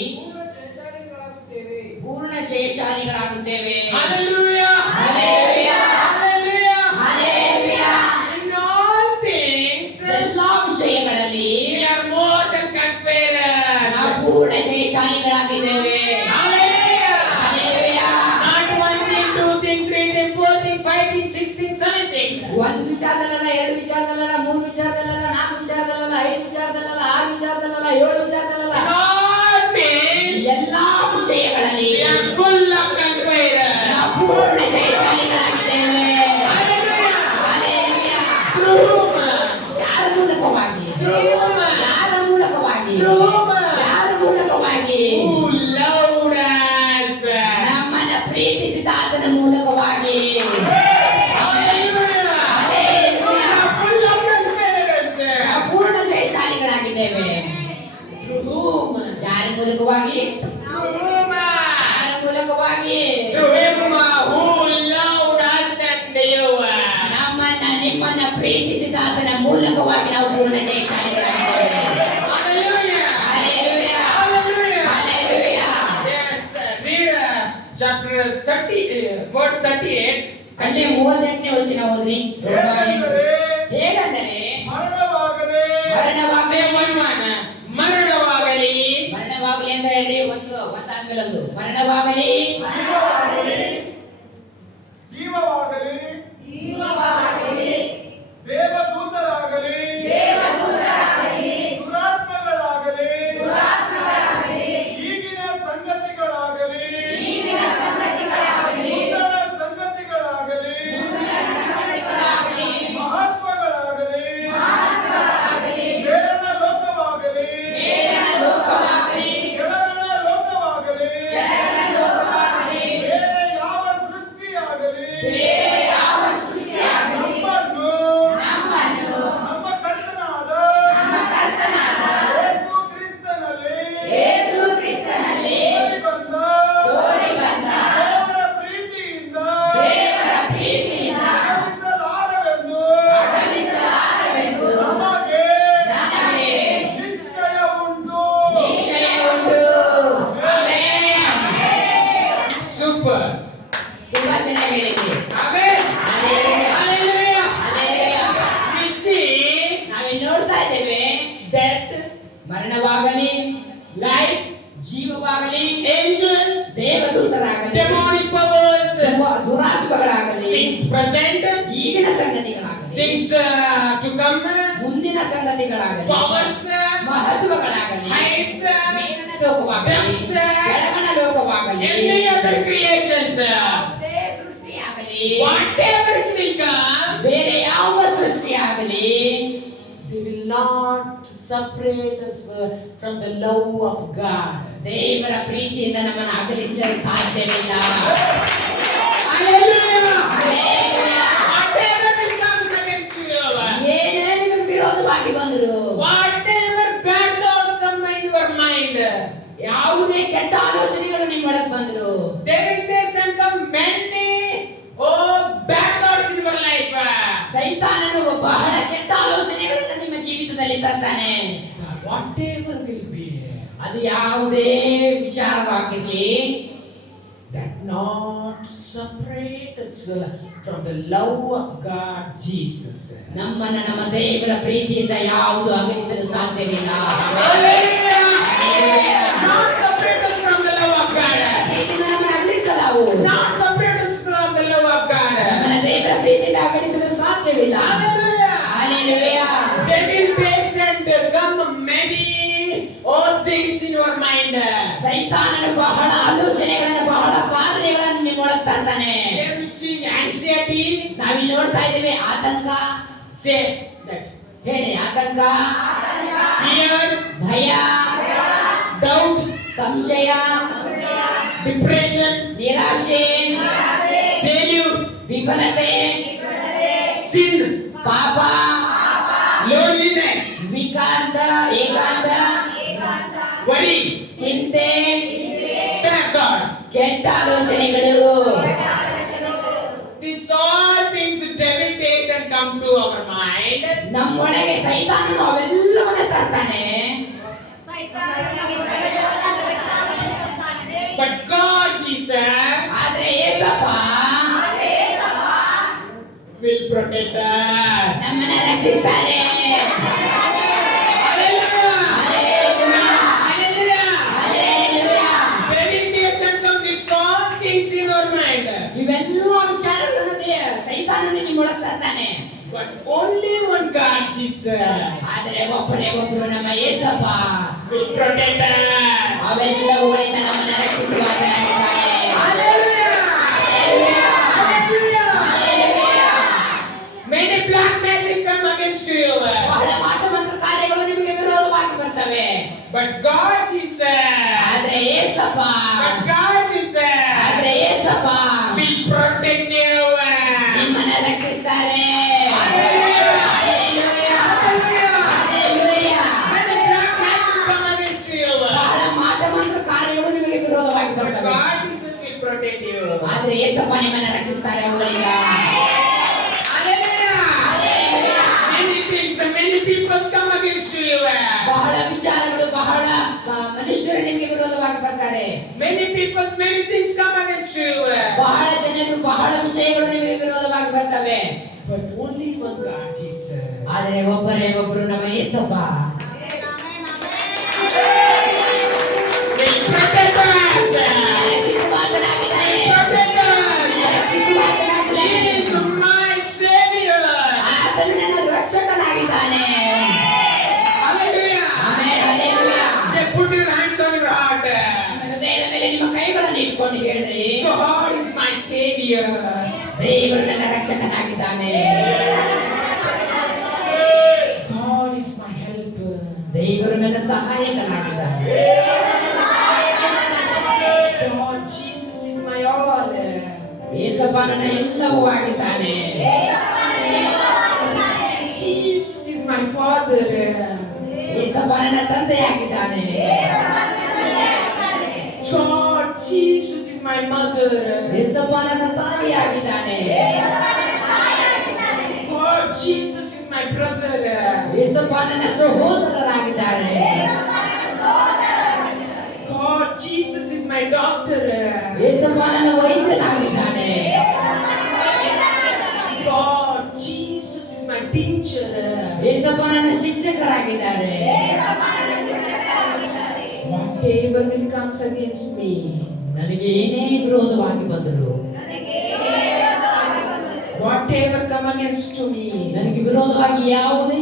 ಪೂರ್ಣ ಜಯಶಾಲಿಗಳಾಗುತ್ತೇವೆ. Hallelujah. Hallelujah. Hallelujah. Hallelujah. In all things ಎಲ್ಲಾ ವಿಷಯಗಳಲ್ಲಿ we are more than conquerors. ನಾವು ಪೂರ್ಣ ಜಯಶಾಲಿಗಳಾಗಿದ್ದೇವೆ. Hallelujah. Hallelujah. Not one thing, two thing, three thing, four thing, five thing, six thing, seven thing. ಒಂದು ವಿಚಾರದಲ್ಲ, ಎರಡು ವಿಚಾರದಲ್ಲ, ಮೂರು ವಿಚಾರದಲ್ಲ, ನಾಲ್ಕು ವಿಚಾರದಲ್ಲ, ಐದು ವಿಚಾರದಲ್ಲ, ಆರು ವಿಚಾರದಲ್ಲ, ಏಳು ವಿಚಾರದಲ್ಲ, In all things ಎಲ್ಲಾ ವಿಷಯಗಳಲ್ಲಿ we are full of conquerors. ನಾವು ಪೂರ್ಣ ಜಯಶಾಲಿಗಳಾಗಿದ್ದೇವೆ. Hallelujah. Hallelujah. Through whom? ಯಾರ ಮೂಲಕವಾಗಿ? Through whom? ಯಾರ ಮೂಲಕವಾಗಿ? Through whom? ಯಾರ ಮೂಲಕವಾಗಿ? Who loved us. ನಮ್ಮನ್ನ ಪ್ರೀತಿಸಿದ ಆತನ ಮೂಲಕವಾಗಿ. Hallelujah. Hallelujah. We are full of conquerors. ನಾವು ಪೂರ್ಣ ಜಯಶಾಲಿಗಳಾಗಿದ್ದೇವೆ. Through whom? ಯಾರ ಮೂಲಕವಾಗಿ? Through whom? ಯಾರ ಮೂಲಕವಾಗಿ? Through him who loved us and you. ಜಯಶಾಲಿಗಳಾಗಿದ್ದೇವೆ. Hallelujah. Hallelujah. Hallelujah. Hallelujah. Yes, read chapter 30, verse 38. ಅಲ್ಲಿ 38ನೇ ವಚನ ಓದ್ರಿ. ಹೇಗೆಂದರೆ ಹೇಗೆಂದರೆ ಮರಣವಾಗದೆ Say ಮರಣವಾಗಲಿ one man. ಮರಣವಾಗಲಿ ಮರಣವಾಗಲಿ ಅಂತ ಹೇಳ್ರಿ. ಒಂದಾದ್ಮೇಲೆ ಒಂದು ಮರಣವಾಗಲಿ ಜೀವವಾಗಲಿ ದೇವದೂತರಾಗಲಿ ದುರಾತ್ಮಗಳಾಗಲಿ ಈಗಿನ ಸಂಗತಿಗಳಾಗಲಿ ನೂತನ ಸಂಗತಿಗಳಾಗಲಿ ಮಹತ್ವಗಳಾಗಲಿ ಬೇರಣ ಲೋಕವಾಗಲಿ ಕೆಳಗಣ ಲೋಕವಾಗಲಿ ಬೇರೆ ಯಾವ ಸೃಷ್ಟಿಯಾಗಲಿ ನಮ್ಮನ್ನು ನಮ್ಮ ಕರ್ತನಾದ ಯೇಸು ಕ್ರಿಸ್ತನಲ್ಲಿ ತೋರಿ ಬಂದ ದೇವರ ಪ್ರೀತಿಯಿಂದ ಅಗಲಿಸಲಾರವೆಂದು ನಮಗೆ ನಿಶ್ಚಯ ಉಂಟು. Super. ತುಂಬಾ ಚೆನ್ನಾಗಿ ಹೇಳಿದ್ರಿ. Amen. Hallelujah. Hallelujah. Hallelujah. We see ನಾವಿಲ್ಲಿ ನೋಡ್ತಾ ಇದ್ದೇವೆ death, ಮರಣವಾಗಲಿ life, ಜೀವವಾಗಲಿ angels, ದೇವದೂತರಾಗಲಿ demonic powers, ದುರಾತ್ಮಗಳಾಗಲಿ things present, ಈಗಿನ ಸಂಗತಿಗಳಾಗಲಿ things to come, ಮುಂದಿನ ಸಂಗತಿಗಳಾಗಲಿ powers, ಮಹತ್ವಗಳಾಗಲಿ heights, ಮೇಲಿನ ಲೋಕವಾಗಲಿ depths, ಕೆಳಗಣ ಲೋಕವಾಗಲಿ any other creations, ಯಾವುದೇ ಸೃಷ್ಟಿಯಾಗಲಿ whatever it will come, ಬೇರೆ ಯಾವ ಸೃಷ್ಟಿಯಾಗಲಿ they will not separate us from the love of God. ದೇವರ ಪ್ರೀತಿಯಿಂದ ನಮ್ಮನ್ನು ಅಗಲಿಸಲು ಸಾಧ್ಯವಿಲ್ಲ. Hallelujah. Hallelujah. Whatever will comes against you, ಏನೇ ನಿಮಗೆ ವಿರೋಧವಾಗಿ ಬಂದರು, whatever bad thoughts come in your mind, ಯಾವುದೇ ಕೆಟ್ಟ ಆಲೋಚನೆಗಳು ನಿಮ್ಮೊಳಗೆ ಬಂದರು, they will take and come many bad thoughts in your life. ಸೈತಾನನು ಬಹಳ ಕೆಟ್ಟ ಆಲೋಚನೆಗಳನ್ನು ನಿಮ್ಮ ಜೀವಿತದಲ್ಲಿ ತರ್ತಾನೆ. Whatever will be, ಅದು ಯಾವುದೇ ವಿಚಾರವಾಗಿರಲಿ, that not separate us from the love of God Jesus. ನಮ್ಮನ್ನು ನಮ್ಮ ದೇವರ ಪ್ರೀತಿಯಿಂದ ಯಾವುದು ಅಗಲಿಸಲು ಸಾಧ್ಯವಿಲ್ಲ. Hallelujah. Hallelujah. Not separate us from the love of God. ಪ್ರೀತಿಯಿಂದ ನಮ್ಮನ್ನು ಅಗಲಿಸಲಾವು. Not separate us from the love of God. ನಮ್ಮನ್ನ ದೇವರ ಪ್ರೀತಿಯಿಂದ ಅಗಲಿಸಲು ಸಾಧ್ಯವಿಲ್ಲ. Hallelujah. Hallelujah. They will face and come many things in your mind. ಸೈತಾನನು ಬಹಳ ಆಲೋಚನೆಗಳನ್ನು ಬಹಳ ಕಾರ್ಯಗಳನ್ನು ನಿಮ್ಮೊಳಗೆ ತರ್ತಾನೆ. They will sing anxiety. ನಾವಿಲ್ಲಿ ನೋಡ್ತಾ ಇದ್ದೇವೆ ಆತಂಕ. Say that. ಹೇಳಿ ಆತಂಕ, Fear, ಭಯ, doubt, ಸಂಶಯ, depression, ನಿರಾಶೆ, failure, ವಿಫಲತೆ, sin, ಪಾಪ, loneliness, ವಿಕಾಂತ, ಏಕಾಂತ, worry, ಚಿಂತೆ, bad thoughts. ಕೆಟ್ಟ ಆಲೋಚನೆಗಳು. These all things devil takes and come to our mind. ನಮ್ಮೊಳಗೆ ಸೈತಾನನು ಅವೆಲ್ಲವನ್ನ ತರ್ತಾನೆ. But God, Jesus, ಆದ್ರೆ ಏಸಪ್ಪ will protect us. ನಮ್ಮನ್ನ ರಕ್ಷಿಸ್ತಾರೆ. Hallelujah. Hallelujah. Hallelujah. Hallelujah. Devil takes and come these all things in your mind. ಇವೆಲ್ಲ ವಿಚಾರಗಳನ್ನು ಸೈತಾನನು ನಿಮ್ಮೊಳಗೆ ತರ್ತಾನೆ. But only one God, Jesus, ಆದ್ರೆ ಒಬ್ಬನೇ ಒಬ್ರು ನಮ್ಮ ಏಸಪ್ಪ will protect us. ಅವೆಲ್ಲವುಗಳಿಂದ ನಮ್ಮನ್ನ ರಕ್ಷಿಸುವಾತನಾಗಿದ್ದಾನೆ. Hallelujah. Hallelujah. Hallelujah. Hallelujah. Many black magic come against you. ಬಹಳ ಮಾಟ ಮಂತ್ರ ಕಾರ್ಯಗಳು ನಿಮಗೆ ವಿರೋಧವಾಗಿ ಬರ್ತವೆ. But God, Jesus, ಆದ್ರೆ ಏಸಪ್ಪ but God, Jesus, ಆದ್ರೆ ಏಸಪ್ಪ will protect you. ನಿಮ್ಮನ್ನ ರಕ್ಷಿಸ್ತಾರೆ. Hallelujah. Hallelujah. Hallelujah. Hallelujah. Many black magic come against you. ಬಹಳ ಮಾಟ ಮಂತ್ರ ಕಾರ್ಯಗಳು ನಿಮಗೆ ವಿರೋಧವಾಗಿ But ಬರ್ತವೆ. God, Jesus, will protect you. ಆದ್ರೆ ಏಸಪ್ಪ ನಿಮ್ಮನ್ನ ರಕ್ಷಿಸ್ತಾರೆ ಅವುಗಳಿಂದ. Hallelujah. Hallelujah. Many things, many people come ಬಹಳ ವಿಚಾರಗಳು, ಬಹಳ ಮನುಷ್ಯರು ನಿಮಗೆ ವಿರೋಧವಾಗಿ ಬರ್ತಾರೆ. Many people, many things come against you. ಬಹಳ ಜನರು, ಬಹಳ ವಿಷಯಗಳು ನಿಮಗೆ ವಿರೋಧವಾಗಿ ಬರ್ತವೆ. But only one God, Jesus. ಆದರೆ ಒಬ್ಬರು ನಮ್ಮ Yesappa. Will protect us. ಕಿತ್ತುವಾತನಾಗಿದ್ದಾನೆ. Protect us. ಕಿತ್ತುವಾತನಾಗಿದ್ದಾನೆ. He is my Savior. ಆತನು ನನ್ನ ರಕ್ಷಕನಾಗಿದ್ದಾನೆ. Hallelujah. Amen, hallelujah. Say, put your hands on your heart. ನಿಮ್ಮ ಹೃದಯದ ಮೇಲೆ ನಿಮ್ಮ ಕೈಗಳನ್ನು ಇಟ್ಕೊಂಡು ಹೇಳ್ರಿ, God is my Savior. ದೇವರು ನನ್ನ ರಕ್ಷಕನಾಗಿದ್ದಾನೆ. God is my helper. ದೇವರು ನನ್ನ ಸಹಾಯಕನಾಗಿದ್ದಾನೆ. God, Jesus is my all. Yesappa ನನ್ನ ಎಲ್ಲವೂ ಆಗಿದ್ದಾನೆ. Jesus is my Father. Yesappa ನನ್ನ ತಂದೆಯಾಗಿದ್ದಾನೆ. God, Jesus is my mother. Yesappa ನನ್ನ ತಾಯಿಯಾಗಿದ್ದಾನೆ. God, Jesus is my brother. Yesappa ನನ್ನ ಸಹೋದರರಾಗಿದ್ದಾರೆ. God, Jesus is my doctor. Yesappa ನನ್ನ ವೈದ್ಯನಾಗಿದ್ದಾನೆ. God, Jesus is my teacher. Yesappa ನನ್ನ ಶಿಕ್ಷಕರಾಗಿದ್ದಾರೆ. Whatever will comes against me, ನನಗೆ ಏನೇ ವಿರೋಧವಾಗಿ ಬಂದರು, whatever come against me, ನನಗೆ ವಿರೋಧವಾಗಿ ಯಾವುದೇ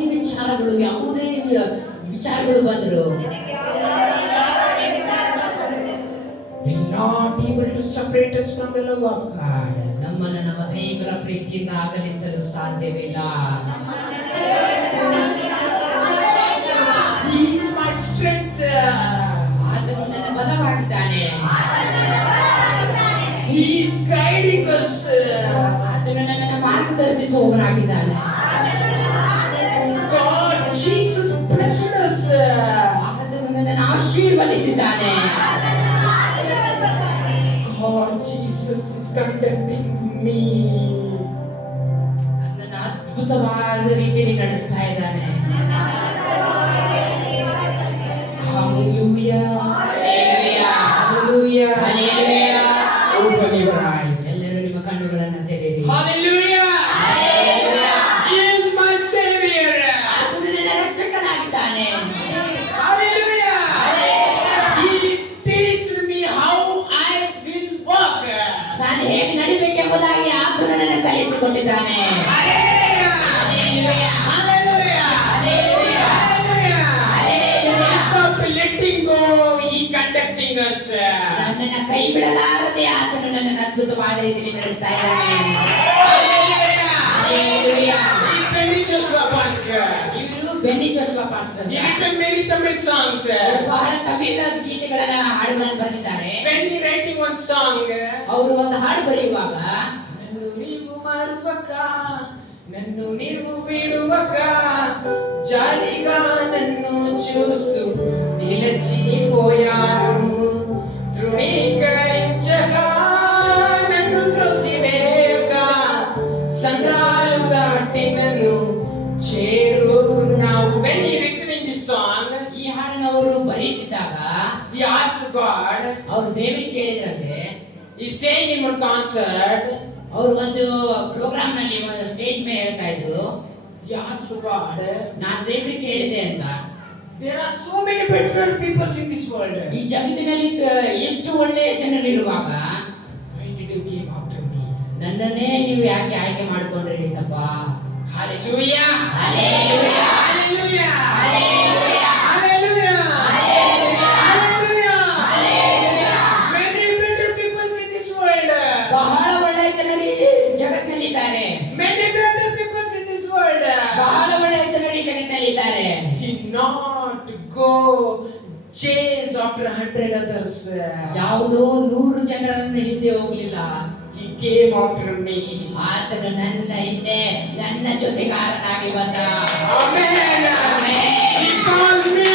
ವಿಚಾರಗಳು ಬಂದರು, will not able to separate us from the love of God. ನಮ್ಮನ್ನು ನಮ್ಮ ದೇವರ ಪ್ರೀತಿಯಿಂದ ಅಗಲಿಸಲು ಸಾಧ್ಯವಿಲ್ಲ. He is my strength. ಆತನು ನನ್ನ ಬಲವಾಗಿದ್ದಾನೆ. He is guiding us. ಆತನು ನನ್ನನ್ನು ಮಾರ್ಗದರ್ಶಿಸುವವನಾಗಿದ್ದಾನೆ. God, Jesus blessed us. ಆತನು ನನ್ನನ್ನು ಆಶೀರ್ವದಿಸಿದ್ದಾನೆ. God, Jesus is conducting me. ನನ್ನನ್ನು ಅದ್ಭುತವಾದ ರೀತಿಯಲ್ಲಿ ನಡೆಸ್ತಾ ಇದ್ದಾನೆ. Hallelujah. Hallelujah. Hallelujah. Hallelujah. Open your eyes. ಎಲ್ಲರೂ ನಿಮ್ಮ ಕಣ್ಣುಗಳನ್ನು ತೆರೆಯಿರಿ. Hallelujah. Hallelujah. He is my Savior. ಆತನು ನನ್ನ ರಕ್ಷಕನಾಗಿದ್ದಾನೆ. Hallelujah. He teaches me how I will walk. ನಾನು ಹೇಗೆ ನಡಿಬೇಕೆಂಬುದಾಗಿ ಆತನು ನನ್ನ ಕಲಿಸಿಕೊಟ್ಟಿದ್ದಾನೆ. Hallelujah. Hallelujah. Hallelujah. Hallelujah. Hallelujah. Hallelujah. Without letting go, He conducting us. ನನ್ನನ್ನು ಕೈ ಬಿಡಲಾರದೆ ಆತನು ನನ್ನನ್ನು ಅದ್ಭುತವಾದ ರೀತಿಯಲ್ಲಿ ನಡೆಸ್ತಾ ಇದ್ದಾನೆ. Hallelujah. Hallelujah. He finishes our pastor. ಇವರು Benny Joshua pastor. He written many Tamil songs. ಅವರು ಬಹಳ ತಮಿಳು ಗೀತೆಗಳನ್ನ ಹಾಡುಗಳನ್ನು ಬರೆದಿದ್ದಾರೆ. When he writing one song, ಅವರು ಒಂದು ಹಾಡು ಬರೆಯುವಾಗ, నన్ను నీవు మరువక నన్ను నీవు విడువక జాలిగా నన్ను చూస్తూ నిలిచిపోయాను ధృవీకరించగా నన్ను త్రోసివేయగా సంద్రాలు దాటి నన్ను చేరుకున్నావు. When he written in this song, ಈ ಹಾಡನ್ನು ಅವರು ಬರೆಯುತ್ತಿದ್ದಾಗ he asked God, ಅವರು ದೇವರಿಗೆ ಕೇಳಿದ್ರಂತೆ. he sang in one concert, ಅವರು ಒಂದು ಪ್ರೋಗ್ರಾಮ್ ನಲ್ಲಿ ಒಂದು ಸ್ಟೇಜ್ ಮೇಲೆ ಹೇಳ್ತಾ ಇದ್ರು, he asked God, ನಾನು ದೇವರಿಗೆ ಕೇಳಿದೆ ಅಂತ, there are so many better people in this world. ಈ ಜಗತ್ತಿನಲ್ಲಿ ಎಷ್ಟು ಒಳ್ಳೆಯ ಜನರಿರುವಾಗ Why did you came after me? ನನ್ನನ್ನೇ ನೀವು ಯಾಕೆ ಆಯ್ಕೆ ಮಾಡಿಕೊಂಡ್ರಿ Yesappa? Hallelujah! Hallelujah! Hallelujah! Hallelujah! Hallelujah! Hallelujah! Hallelujah! Hallelujah! Many better people in this world. ಬಹಳ ಒಳ್ಳೆಯ ಜನರು ಈ ಜಗತ್ತಿನಲ್ಲಿದ್ದಾರೆ. Many better people in this world. ಬಹಳ ಒಳ್ಳೆಯ ಜನರು ಈ ಜಗತ್ತಿನಲ್ಲಿದ್ದಾರೆ. He not go chase after 100 others. ಯಾವುದೋ 100 ಜನರನ್ನು ಹಿಂದೆ ಹೋಗಲಿಲ್ಲ. He came after me. ಆತನು ನನ್ನ ಹಿಂದೆ ನನ್ನ ಜೊತೆಗಾರನಾಗಿ ಬಂದ. Amen. Amen. He called me.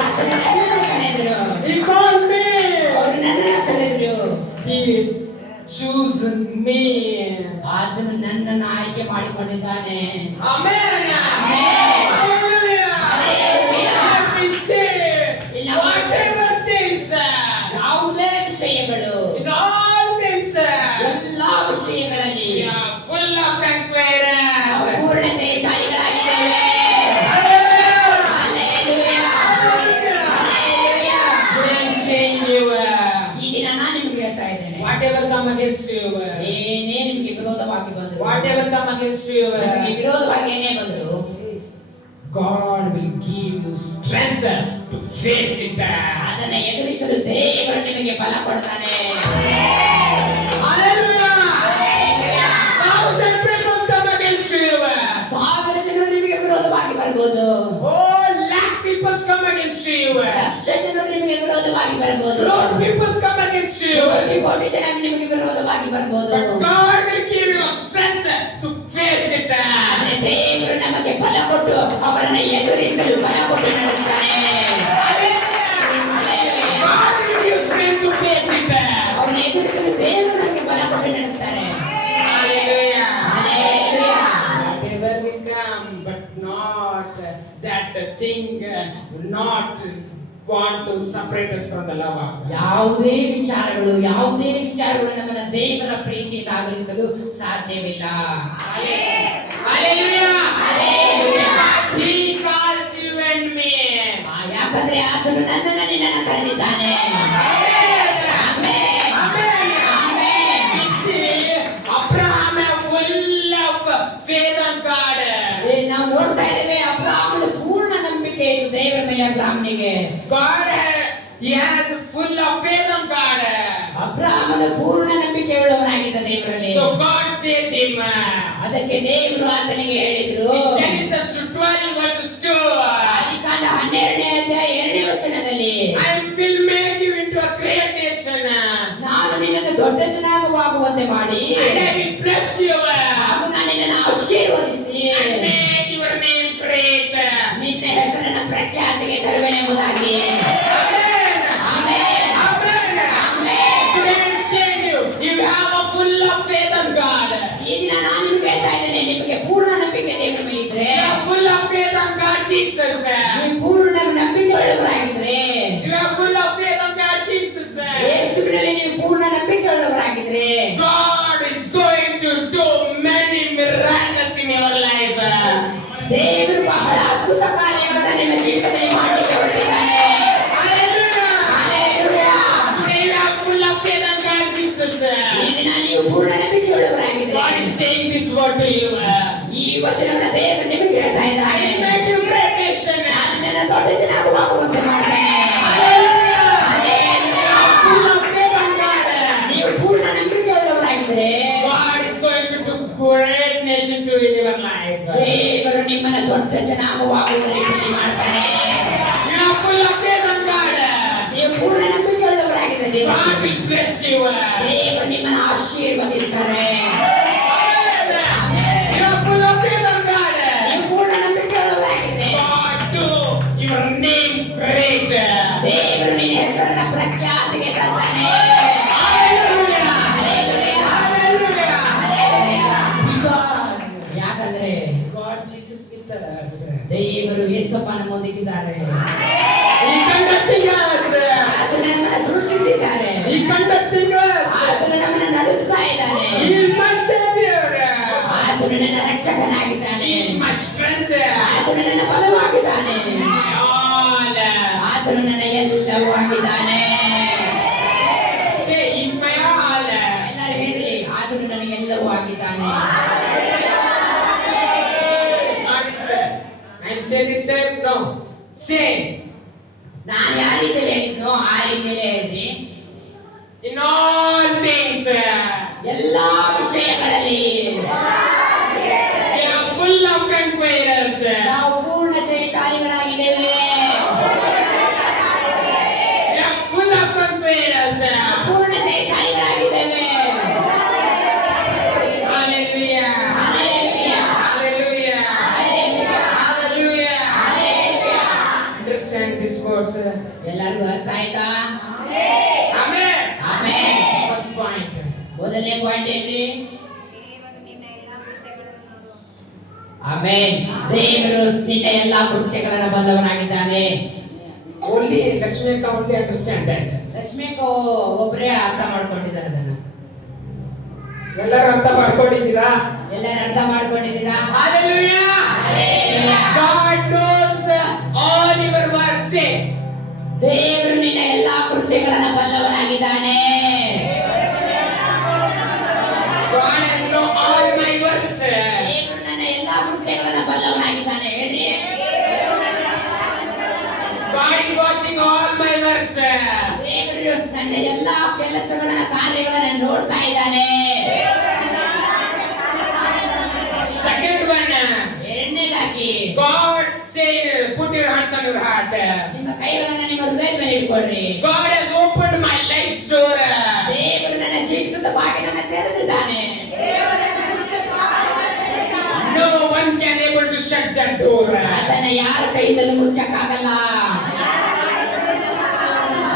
ಆತನು ನನ್ನನ್ನು ಕರೆದರು. He called me. ಅವರು ನನ್ನನ್ನು ಕರೆದರು. He chosen me. ಆತನು ನನ್ನನ್ನು ಆಯ್ಕೆ ಮಾಡಿಕೊಂಡಿದ್ದಾನೆ. Amen. Amen. Hallelujah. Hallelujah. Let me God will give you strength to face it. ಅದನ್ನ ಎದುರಿಸಲು ದೇವರು ನಿಮಗೆ ಬಲ ಕೊಡ್ತಾನೆ. Hallelujah! 1,000 people come against you. 1000 ಜನರು ನಿಮಗೆ ವಿರೋಧವಾಗಿ ಬರ್ಬೋದು. Oh, lakh people come against you. Lakh ಜನರು ನಿಮಗೆ ವಿರೋಧವಾಗಿ ಬರ್ಬೋದು. Crore people come against you. ಕೋಟಿ ಜನ ನಿಮಗೆ ವಿರೋಧವಾಗಿ ಬರ್ಬೋದು. But God will give you strength to face it. ಆದ್ರೆ ದೇವರು ನಮಗೆ ಬಲ ಕೊಟ್ಟು ಅವರನ್ನ ಎದುರಿಸಲು ಬಲ ಕೊಟ್ಟು ನಡೆಸ್ತಾನೆ. God will give you strength to face it. ಅವರನ್ನ ಎದುರಿಸಲು ದೇವರು ನಮಗೆ ಬಲ ಕೊಟ್ಟು ನಡೆಸ್ತಾನೆ. Hallelujah. Hallelujah. Whatever will come, but not that thing, not want to separate us from the love of God. ಯಾವುದೇ ವಿಚಾರಗಳು ನಮ್ಮನ್ನ ದೇವರ ಪ್ರೀತಿಯಿಂದ ಅಗಲಿಸಲು ಸಾಧ್ಯವಿಲ್ಲ. Hallelujah. Hallelujah. He calls you and me. ಯಾಕಂದ್ರೆ ಆತನು ನನ್ನನ್ನು ನಿನ್ನನ್ನು ಕರೆದಿದ್ದಾನೆ. Amen. Amen. You see, Abraham full of faith on God. ನಾವು ನೋಡ್ತಾ ಇದ್ದೇವೆ ಅಬ್ರಾಹ್ಮನ ಪೂರ್ಣ ನಂಬಿಕೆ ಇತ್ತು ದೇವರ ಮೇಲೆ. ಅಬ್ರಾಹ್ಮನಿಗೆ God, he has full of faith on God. ಅಬ್ರಾಹ್ಮನ ಪೂರ್ಣ ನಂಬಿಕೆ ಉಳ್ಳವನಾಗಿದ್ದ ದೇವರಲ್ಲಿ. So God says him. ಅದಕ್ಕೆ ದೇವರು ಆತನಿಗೆ ಹೇಳಿದ್ರು In Genesis 12 verses 2. ಆದಿಕಾಂಡ 12ನೇ ಅಧ್ಯಾಯ 2ನೇ ವಚನದಲ್ಲಿ, I will make you into a great nation. ನಾನು ನಿನ್ನನ್ನು ದೊಡ್ಡ ಜನಾಂಗವಾಗುವಂತೆ ಮಾಡಿ And I will bless you. ಹಾಗೂ ನಾನು ನಿನ್ನನ್ನು ಆಶೀರ್ವದಿಸಿ And make your name great. ನಿನ್ನ ಹೆಸರನ್ನ ಪ್ರಖ್ಯಾತಿಗೆ ತರುವೆನೆಂಬುದಾಗಿ. Amen. Amen. Amen. Amen. Today I'm saying you have a full of faith on God. ಈ ದಿನ ನಾನು ನಿಮಗೆ ಹೇಳ್ತಾ ಇದ್ದೇನೆ, ನಿಮಗೆ ಪೂರ್ಣ ನಂಬಿಕೆ ದೇವರ ಮೇಲೆ ಇದ್ರೆ, You have full of faith on God Jesus. ನೀವು ಪೂರ್ಣ ನಂಬಿಕೆ ಉಳ್ಳವರಾಗಿದ್ರೆ, You have full of faith on God Jesus. ಯೇಸುವಿನಲ್ಲಿ ನೀವು ಪೂರ್ಣ ನಂಬಿಕೆ ಉಳ್ಳವರಾಗಿದ್ರೆ, God is going to do many miracles in your life. ದೇವರು ಬಹಳ ಅದ್ಭುತ ಕಾರ್ಯಗಳನ್ನು ನಿಮ್ಮ ಜೀವಿತದಲ್ಲಿ ಮಾಡಲಿಕ್ಕೆ ಹೊರಟಿದ್ದಾನೆ. Hallelujah. Hallelujah. Today you have full of faith on God Jesus. ಈ ದಿನ ನೀವು ಪೂರ್ಣ ನಂಬಿಕೆ ಉಳ್ಳವರಾಗಿದ್ರೆ, God is saying this word to you. ಈ ವಚನವನ್ನು ದೇವರು ನಿಮಗೆ ಹೇಳ್ತಾ I ಇದ್ದಾನೆ. will make you great nation. ನಾನು ನಿನ್ನ ದೊಡ್ಡ ಜನಾಂಗವಾಗುವಂತೆ ಮಾಡ್ತೇನೆ. Hallelujah. Hallelujah. Full of faith on God. ನೀವು ಪೂರ್ಣ ನಂಬಿಕೆ ಉಳ್ಳವರಾಗಿದ್ರೆ, God is going to do great nation to in your life. ದೇವರು ನಿಮ್ಮನ್ನ ದೊಡ್ಡ ಜನಾಂಗವಾಗುವ ರೀತಿಯಲ್ಲಿ ಮಾಡ್ತಾನೆ. You are full of faith on God. ನೀವು ಪೂರ್ಣ ನಂಬಿಕೆ ಉಳ್ಳವರಾಗಿದ್ರೆ ದೇವರು God will bless you. ದೇವರು ನಿಮ್ಮನ್ನ ಆಶೀರ್ವದಿಸ್ತಾರೆ. You are full of faith on God. ನೀವು ಪೂರ್ಣ ನಂಬಿಕೆ ಉಳ್ಳವರಾಗಿದ್ರೆ God do your name great. ದೇವರು ನಿನ್ನ ಹೆಸರನ್ನ ಪ್ರಖ್ಯಾತಿಗೆ ತರ್ತಾನೆ. Hallelujah. Hallelujah. Hallelujah. Hallelujah. Because ಯಾಕಂದ್ರೆ God Jesus with us. ದೇವರು ಯೇಸಪ್ಪ ನಮ್ಮೊಂದಿಗಿದ್ದಾರೆ. He conducting us. ಆತನು ನಮ್ಮನ್ನ ಸೃಷ್ಟಿಸಿದ್ದಾರೆ. He conducting us. ಆತನು ನಮ್ಮನ್ನ ನಡೆಸ್ತಾ ಇದ್ದಾನೆ. He is my savior. ಆತನು ನನ್ನ ರಕ್ಷಕನಾಗಿದ್ದಾನೆ. He is my strength. ಆತನು ನನ್ನ ಬಲವಾಗಿದ್ದಾನೆ. All. ಆತನು ನನ್ನ ಎಲ್ಲವೂ ಆಗಿದ್ದಾನೆ. Say, He is my all. ಎಲ್ಲರೂ ಹೇಳ್ರಿ, ಆತನು ನನಗೆಲ್ಲವೂ ಆಗಿದ್ದಾನೆ. Not this time. I'm saying this time. No. Say, ನಾನು ಯಾವ ರೀತಿಯಲ್ಲಿ ಹೇಳಿದ್ನೋ ಆ ರೀತಿಯಲ್ಲಿ ಹೇಳ್ರಿ. in all things, ಎಲ್ಲಾ ವಿಷಯಗಳಲ್ಲಿ we are full of conquerors. ನಾವು ಪೂರ್ಣ ಜಯಶಾಲಿಗಳಾಗಿದ್ದೇವೆ. We are full of conquerors. ಪೂರ್ಣ ಜಯಶಾಲಿಗಳಾಗಿದ್ದೇವೆ. Hallelujah. Hallelujah. Hallelujah. Hallelujah. Hallelujah. Hallelujah. Understand this verse. ಎಲ್ಲರಿಗೂ ಅರ್ಥ ಆಯ್ತಾ? Amen. ಆಮೆನ್. First point. ಮೊದಲನೇ ಪಾಯಿಂಟ್ ಏನ್ರಿ? ದೇವರು ನಿನ್ನ ಎಲ್ಲಾ ಕೃತ್ಯಗಳನ್ನು ನೋಡುವನು. ಆಮೆನ್. ದೇವರು ನಿನ್ನ ಎಲ್ಲಾ ಕೃತ್ಯಗಳನ್ನು ಬಲ್ಲವನಾಗಿದ್ದಾನೆ. Only Lakshmi can only understand that. ಲಕ್ಷ್ಮಿಕ ಒಬ್ಬರೇ ಅರ್ಥ ಮಾಡ್ಕೊಂಡಿದ್ದಾರೆ ಅದನ್ನ. ಎಲ್ಲರೂ ಅರ್ಥ ಮಾಡ್ಕೊಂಡಿದ್ದೀರಾ? ಎಲ್ಲರೂ ಅರ್ಥ ಮಾಡ್ಕೊಂಡಿದ್ದೀರಾ? Hallelujah. Hallelujah. God knows all your works. ದೇವರು ನಿನ್ನ ಎಲ್ಲಾ ಕೃತ್ಯಗಳನ್ನು ಬಲ್ಲವನಾಗಿದ್ದಾನೆ. God has know all my works. ದೇವರು ನನ್ನ ಎಲ್ಲಾ ಕೃತ್ಯಗಳನ್ನು ಬಲ್ಲವನಾಗಿದ್ದಾನೆ. ಹೇಳ್ರಿ. ನನ್ನ ಎಲ್ಲಾ ಕೆಲಸಗಳನ್ನ ಕಾರ್ಯಗಳನ್ನ ನೋಡ್ತಾ ಇದ್ದಾನೆ. Second one, ಎರಡನೇದಾಗಿ God say, put your hands on your heart. ನಿಮ್ಮ ಕೈಗಳನ್ನ ನಿಮ್ಮ ಹೃದಯದ ಮೇಲೆ ಇಟ್ಕೊಳ್ರಿ. God has opened my life door. ದೇವರು ನನ್ನ ಜೀವಿತದ ಬಾಗಿಲನ್ನ ತೆರೆದಿದ್ದಾನೆ. No one can able to shut that door. ಅದನ್ನ ಯಾರ ಕೈಯಿಂದಲೂ ಮುಚ್ಚಕ್ಕಾಗಲ್ಲ.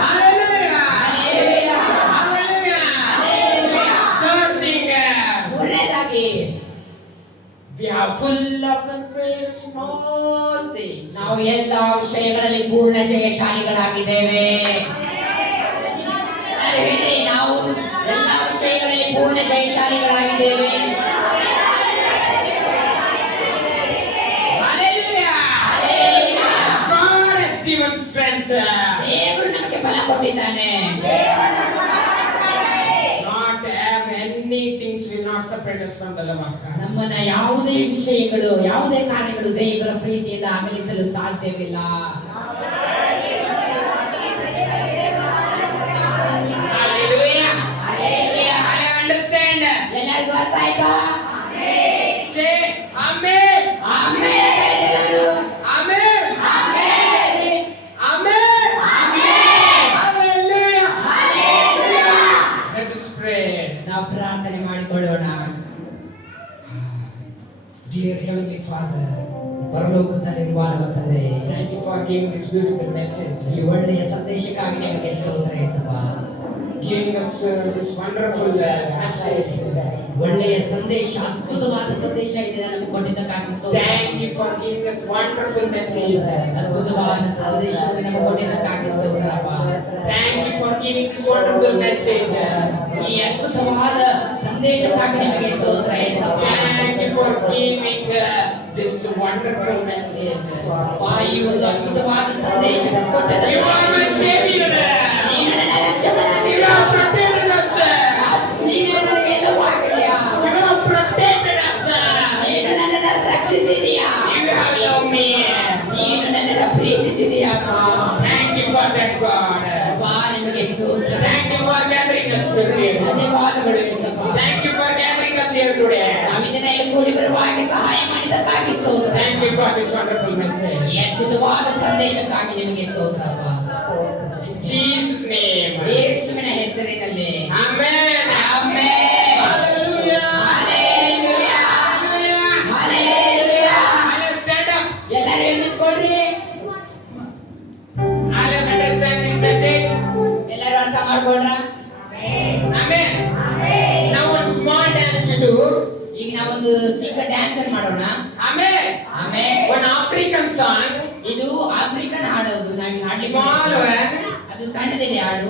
Hallelujah. Hallelujah. Hallelujah. Hallelujah. Third thing, ಮೂರನೇದಾಗಿ we are full of the very small things. ನಾವು ಎಲ್ಲಾ ವಿಷಯಗಳಲ್ಲಿ ಪೂರ್ಣ ಜಯಶಾಲಿಗಳಾಗಿದ್ದೇವೆ. ಎಲ್ಲರೂ ಹೇಳಿ, ನಾವು ಎಲ್ಲಾ ವಿಷಯಗಳಲ್ಲಿ ಪೂರ್ಣ ಜಯಶಾಲಿಗಳಾಗಿದ್ದೇವೆ. Hallelujah. Hallelujah. God has given strength. ದೇವರು ನಮಗೆ ಬಲ ಕೊಟ್ಟಿದ್ದಾನೆ. Not have any things will not separate us from the love of God. ನಮ್ಮನ್ನ ಯಾವುದೇ ವಿಷಯಗಳು, ಯಾವುದೇ ಕಾರ್ಯಗಳು ದೇವರ ಪ್ರೀತಿಯಿಂದ ಅಗಲಿಸಲು ಸಾಧ್ಯವಿಲ್ಲ. Hallelujah. Hallelujah. I understand. ಎಲ್ಲರಿಗೂ ಅರ್ಥ ಆಯ್ತಾ? Say Amen. ಆಮೇಲೆ ಎಲ್ಲರೂ Amen. ಆಮೇಲೆ Amen. Hallelujah. Hallelujah. Let us pray. ನಾವು ಪ್ರಾರ್ಥನೆ ಮಾಡಿಕೊಳ್ಳೋಣ. Dear Heavenly Father, ಪರಲೋಕದಲ್ಲಿರುವ ತಂದೆ, thank you for giving this beautiful message. ಈ ಒಳ್ಳೆಯ ಸಂದೇಶಕ್ಕಾಗಿ ನಿಮಗೆ ಸ್ತೋತ್ರ Yesappa. Giving us this wonderful message. ಒಳ್ಳೆಯ ಸಂದೇಶ, ಅದ್ಭುತವಾದ ಸಂದೇಶ ಇದೆ ನಮಗೆ ಕೊಟ್ಟಿದ್ದಕ್ಕಾಗಿ ಸ್ತೋತ್ರ. Thank you for giving us wonderful message. ಅದ್ಭುತವಾದ ಸಂದೇಶವನ್ನು ನಮಗೆ ಕೊಟ್ಟಿದ್ದಕ್ಕಾಗಿ ಸ್ತೋತ್ರಪ್ಪ. Thank you for giving this wonderful message. ಈ ಅದ್ಭುತವಾದ ಸಂದೇಶಕ್ಕಾಗಿ ನಿಮಗೆ ಸ್ತೋತ್ರ Yesappa. Thank you for giving this wonderful message. ಈ ಒಂದು ಅದ್ಭುತವಾದ ಸಂದೇಶ ಕೊಟ್ಟದ್ದಕ್ಕೆ You are my Savior. ನೀನು ನನ್ನ ರಕ್ಷಕನಾಗಿ You have protected us. ನೀನು ನನಗೆ ಎಲ್ಲವಾಗಿದೆಯಾ? You have protected us. ನೀನು ನನ್ನನ್ನು ರಕ್ಷಿಸಿದೀಯಾ? You have loved me. ನೀನು ನನ್ನನ್ನು ಪ್ರೀತಿಸಿದೀಯಪ್ಪ. Thank you for that, God. ಅಪ್ಪಾ, ನಿಮಗೆ ಸ್ತೋತ್ರ. Thank you for gathering us today. ಧನ್ಯವಾದಗಳು Yesappa. Thank you for gathering us here today. ನಾವು ಇದನ್ನ ಇಲ್ಲಿ ಕೂಡಿ ಬರುವಾಗ ಸಹಾಯ ಮಾಡಿದ್ದಕ್ಕಾಗಿ ಸ್ತೋತ್ರ. Thank you for this wonderful message. ಈ ಅದ್ಭುತವಾದ ಸಂದೇಶಕ್ಕಾಗಿ ನಿಮಗೆ ಸ್ತೋತ್ರಪ್ಪ. In Jesus' name. ಯೇಸುವಿನ ಹೆಸರಿನಲ್ಲಿ Amen. Amen. Hallelujah. Hallelujah. Hallelujah. Hallelujah. Hallelujah. Stand up. ಎಲ್ಲರೂ ಎದ್ದುಕೊಳ್ರಿ. Hallelujah. Understand this message. ಎಲ್ಲರೂ ಅರ್ಥ ಮಾಡ್ಕೊಂಡ್ರ? Amen. Now one small dance we do. ಈಗ ನಾವೊಂದು ಚಿಕ್ಕ ಡ್ಯಾನ್ಸ್ ಮಾಡೋಣ. Amen. Amen. One African song. ಇದು ಆಫ್ರಿಕನ್ ಹಾಡೋದು. ನಾವು ಹಾಡಿ Small one. ಅದು ಸಣ್ಣದಿದೆ ಹಾಡು.